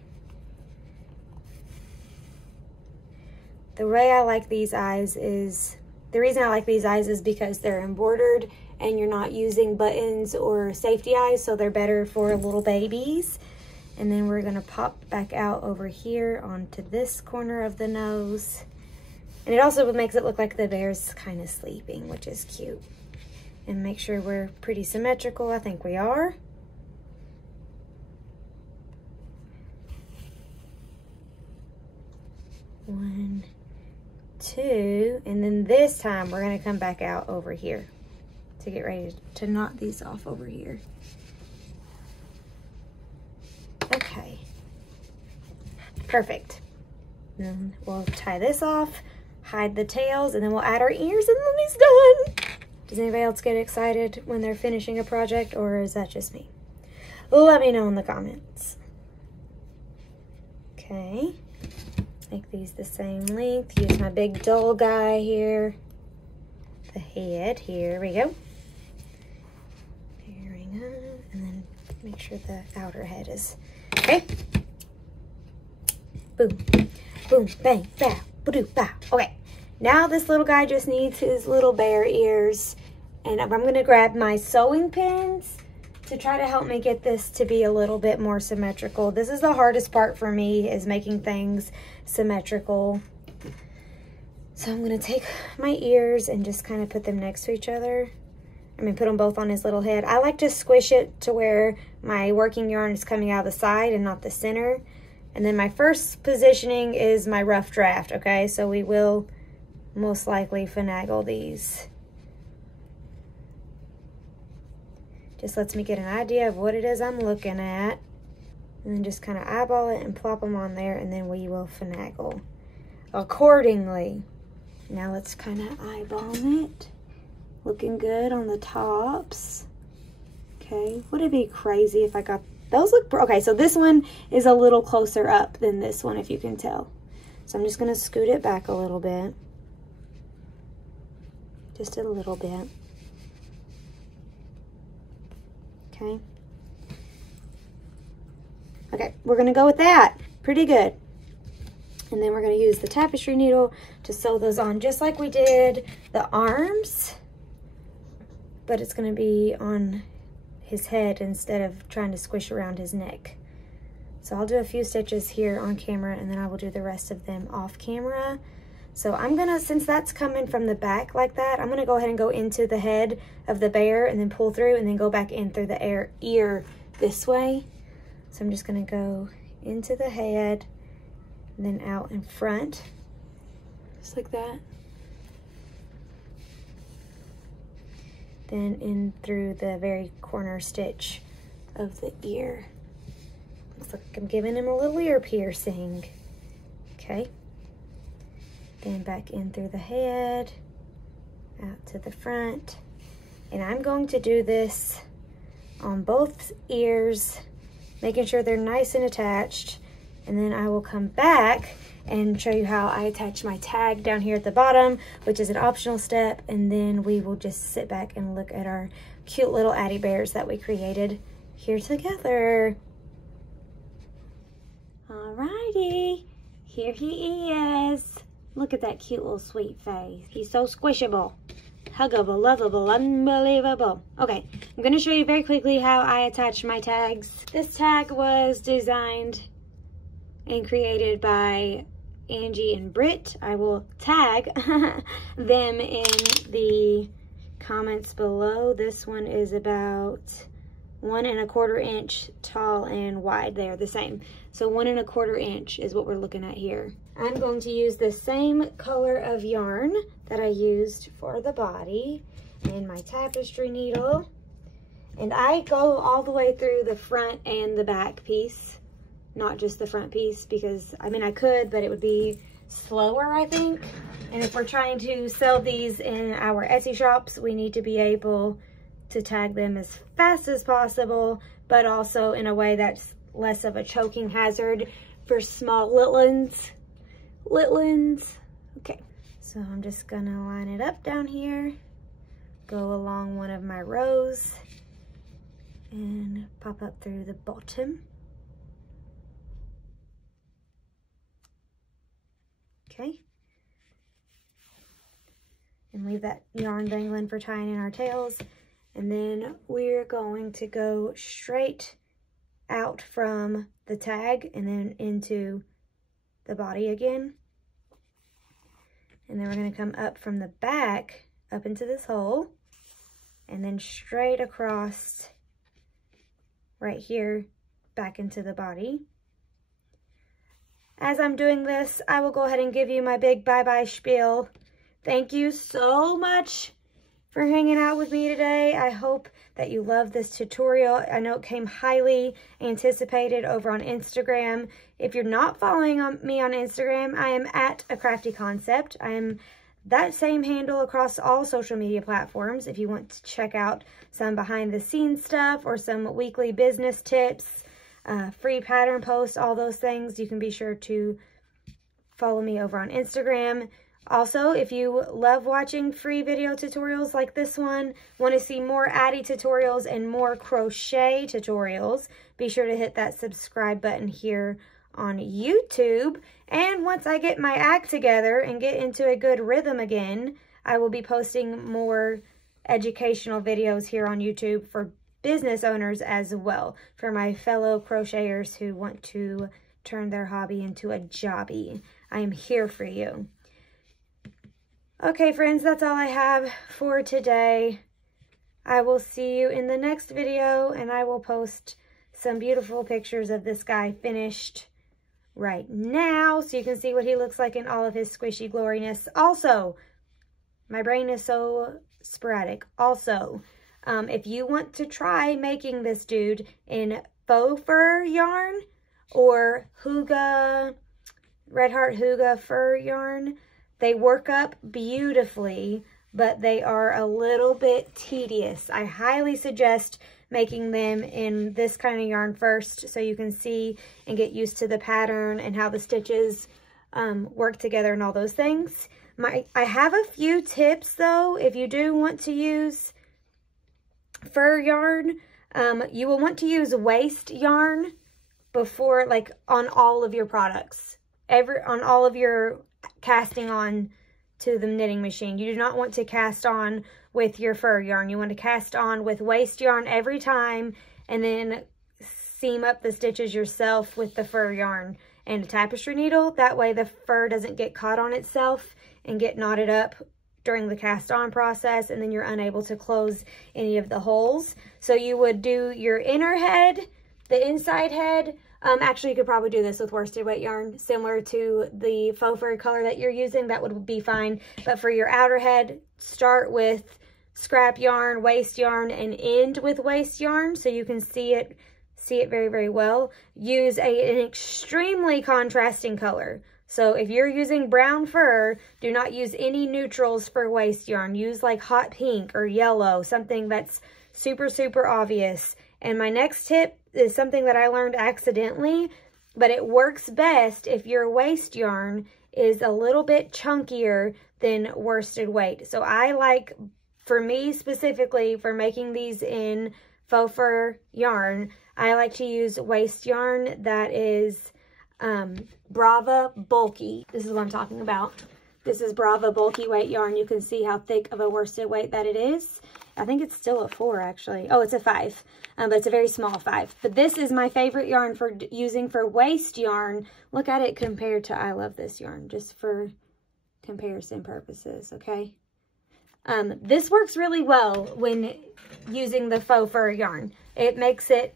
The way I like these eyes is, the reason I like these eyes is because they're embroidered and you're not using buttons or safety eyes, so they're better for little babies. And then we're gonna pop back out over here onto this corner of the nose. And it also makes it look like the bear's kind of sleeping, which is cute. And make sure we're pretty symmetrical. I think we are. One, two, and then this time we're gonna come back out over here to get ready to knot these off over here. Okay, perfect. Then we'll tie this off, hide the tails, and then we'll add our ears, and then he's done. Does anybody else get excited when they're finishing a project, or is that just me? Let me know in the comments. Okay, make these the same length. Use my big dull guy here. the head. Here we go. Pairing up, and then make sure the outer head is, okay. Boom, boom, bang, bow, ba-doo, bow. Okay, now this little guy just needs his little bear ears, and I'm gonna grab my sewing pins to try to help me get this to be a little bit more symmetrical. This is the hardest part for me, is making things symmetrical. So I'm gonna take my ears and just kind of put them next to each other. I mean, put them both on his little head. I like to squish it to where my working yarn is coming out of the side and not the center. And then my first positioning is my rough draft, okay? So we will most likely finagle these. Just lets me get an idea of what it is I'm looking at. And then just kind of eyeball it and plop them on there, and then we will finagle accordingly. Now let's kind of eyeball it. Looking good on the tops. Okay, would it be crazy if I got, those look, okay, so this one is a little closer up than this one, if you can tell. So I'm just gonna scoot it back a little bit. Just a little bit. Okay. Okay, we're gonna go with that. Pretty good. And then we're gonna use the tapestry needle to sew those on just like we did the arms, but it's gonna be on his head instead of trying to squish around his neck. So I'll do a few stitches here on camera, and then I will do the rest of them off camera. So I'm gonna, since that's coming from the back like that, I'm gonna go ahead and go into the head of the bear and then pull through and then go back in through the ear this way. So I'm just gonna go into the head and then out in front, just like that. Then in through the very corner stitch of the ear. Looks like I'm giving him a little ear piercing. Okay. Then back in through the head, out to the front. And I'm going to do this on both ears, making sure they're nice and attached. And then I will come back and show you how I attach my tag down here at the bottom, which is an optional step. And then we will just sit back and look at our cute little Addi Bears that we created here together. Alrighty, here he is. Look at that cute little sweet face. He's so squishable, huggable, lovable, unbelievable. Okay, I'm gonna show you very quickly how I attach my tags. This tag was designed and created by Angie and Britt. I will tag them in the comments below. This one is about 1 1/4 inch tall and wide. They are the same. So 1 1/4 inch is what we're looking at here. I'm going to use the same color of yarn that I used for the body and my tapestry needle. And I go all the way through the front and the back piece, not just the front piece, because I mean I could, but it would be slower, I think. And if we're trying to sell these in our Etsy shops, we need to be able to tag them as fast as possible, but also in a way that's less of a choking hazard for small litlins. Okay, so I'm just gonna line it up down here, go along one of my rows, and pop up through the bottom. Okay, and leave that yarn dangling for tying in our tails. And then we're going to go straight out from the tag and then into the body again. And then we're going to come up from the back up into this hole and then straight across right here back into the body. As I'm doing this, I will go ahead and give you my big bye-bye spiel. Thank you so much for hanging out with me today. I hope that you love this tutorial. I know it came highly anticipated over on Instagram. If you're not following me on Instagram, I am at A Crafty Concept. I am that same handle across all social media platforms. If you want to check out some behind the scenes stuff or some weekly business tips, free pattern posts, all those things, you can be sure to follow me over on Instagram. Also, if you love watching free video tutorials like this one, want to see more Addi tutorials and more crochet tutorials, be sure to hit that subscribe button here on YouTube. And once I get my act together and get into a good rhythm again, I will be posting more educational videos here on YouTube for business owners as well, for my fellow crocheters who want to turn their hobby into a jobby. I am here for you. Okay, friends, that's all I have for today. I will see you in the next video, and I will post some beautiful pictures of this guy finished right now, so you can see what he looks like in all of his squishy gloriness. Also, my brain is so sporadic. Also, if you want to try making this dude in faux fur yarn or Hygge, Red Heart Hygge fur yarn, they work up beautifully, but they are a little bit tedious. I highly suggest making them in this kind of yarn first so you can see and get used to the pattern and how the stitches work together and all those things. I have a few tips though. If you do want to use fur yarn, you will want to use waste yarn before, like, on all of your products, on all of your casting on to the knitting machine. You do not want to cast on with your fur yarn. You want to cast on with waste yarn every time, and then seam up the stitches yourself with the fur yarn and a tapestry needle. That way the fur doesn't get caught on itself and get knotted up during the cast on process, and then you're unable to close any of the holes. So you would do your inner head, the inside head. Actually, you could probably do this with worsted weight yarn, similar to the faux fur color that you're using. That would be fine. But for your outer head, start with scrap yarn, waste yarn, and end with waste yarn so you can see it very, very well. Use an extremely contrasting color. So if you're using brown fur, do not use any neutrals for waste yarn. Use like hot pink or yellow, something that's super, super obvious. And my next tip is something that I learned accidentally, but it works best if your waste yarn is a little bit chunkier than worsted weight. So I like, for me specifically, for making these in faux fur yarn, I like to use waste yarn that is Brava Bulky. This is what I'm talking about. This is Brava Bulky weight yarn. You can see how thick of a worsted weight that it is. I think it's still a 4 actually. Oh, it's a 5, but it's a very small 5. But this is my favorite yarn for using for waste yarn. Look at it compared to I Love This yarn, just for comparison purposes, okay? This works really well when using the faux fur yarn. It makes it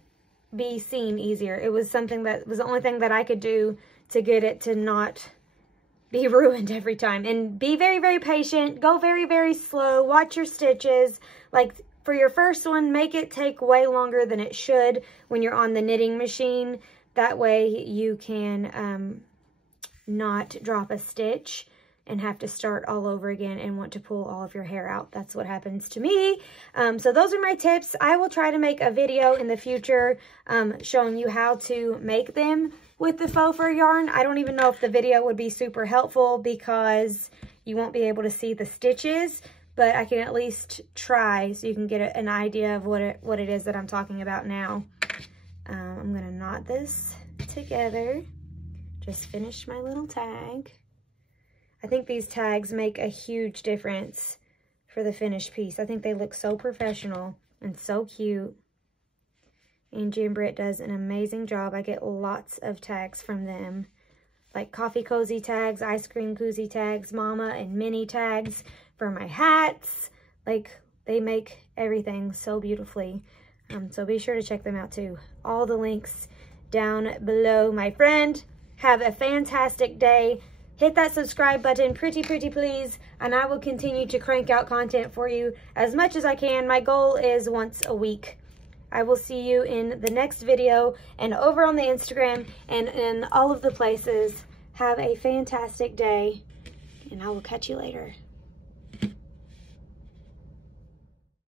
be seen easier. It was something that was the only thing that I could do to get it to not be ruined every time. And be very, very patient. Go very, very slow. Watch your stitches. Like for your first one, make it take way longer than it should when you're on the knitting machine. That way you can not drop a stitch and have to start all over again and want to pull all of your hair out. That's what happens to me. So those are my tips. I will try to make a video in the future showing you how to make them with the faux fur yarn. I don't even know if the video would be super helpful because you won't be able to see the stitches, but I can at least try so you can get an idea of what it is that I'm talking about now. I'm gonna knot this together. Just finished my little tag. I think these tags make a huge difference for the finished piece. I think they look so professional and so cute. Angie and Britt does an amazing job. I get lots of tags from them, like coffee cozy tags, ice cream koozie tags, mama and mini tags for my hats. Like, they make everything so beautifully. So be sure to check them out too. All the links down below, my friend. Have a fantastic day. Hit that subscribe button pretty please, and I will continue to crank out content for you as much as I can. My goal is once a week. I will see you in the next video and over on the Instagram and in all of the places. Have a fantastic day, and I will catch you later.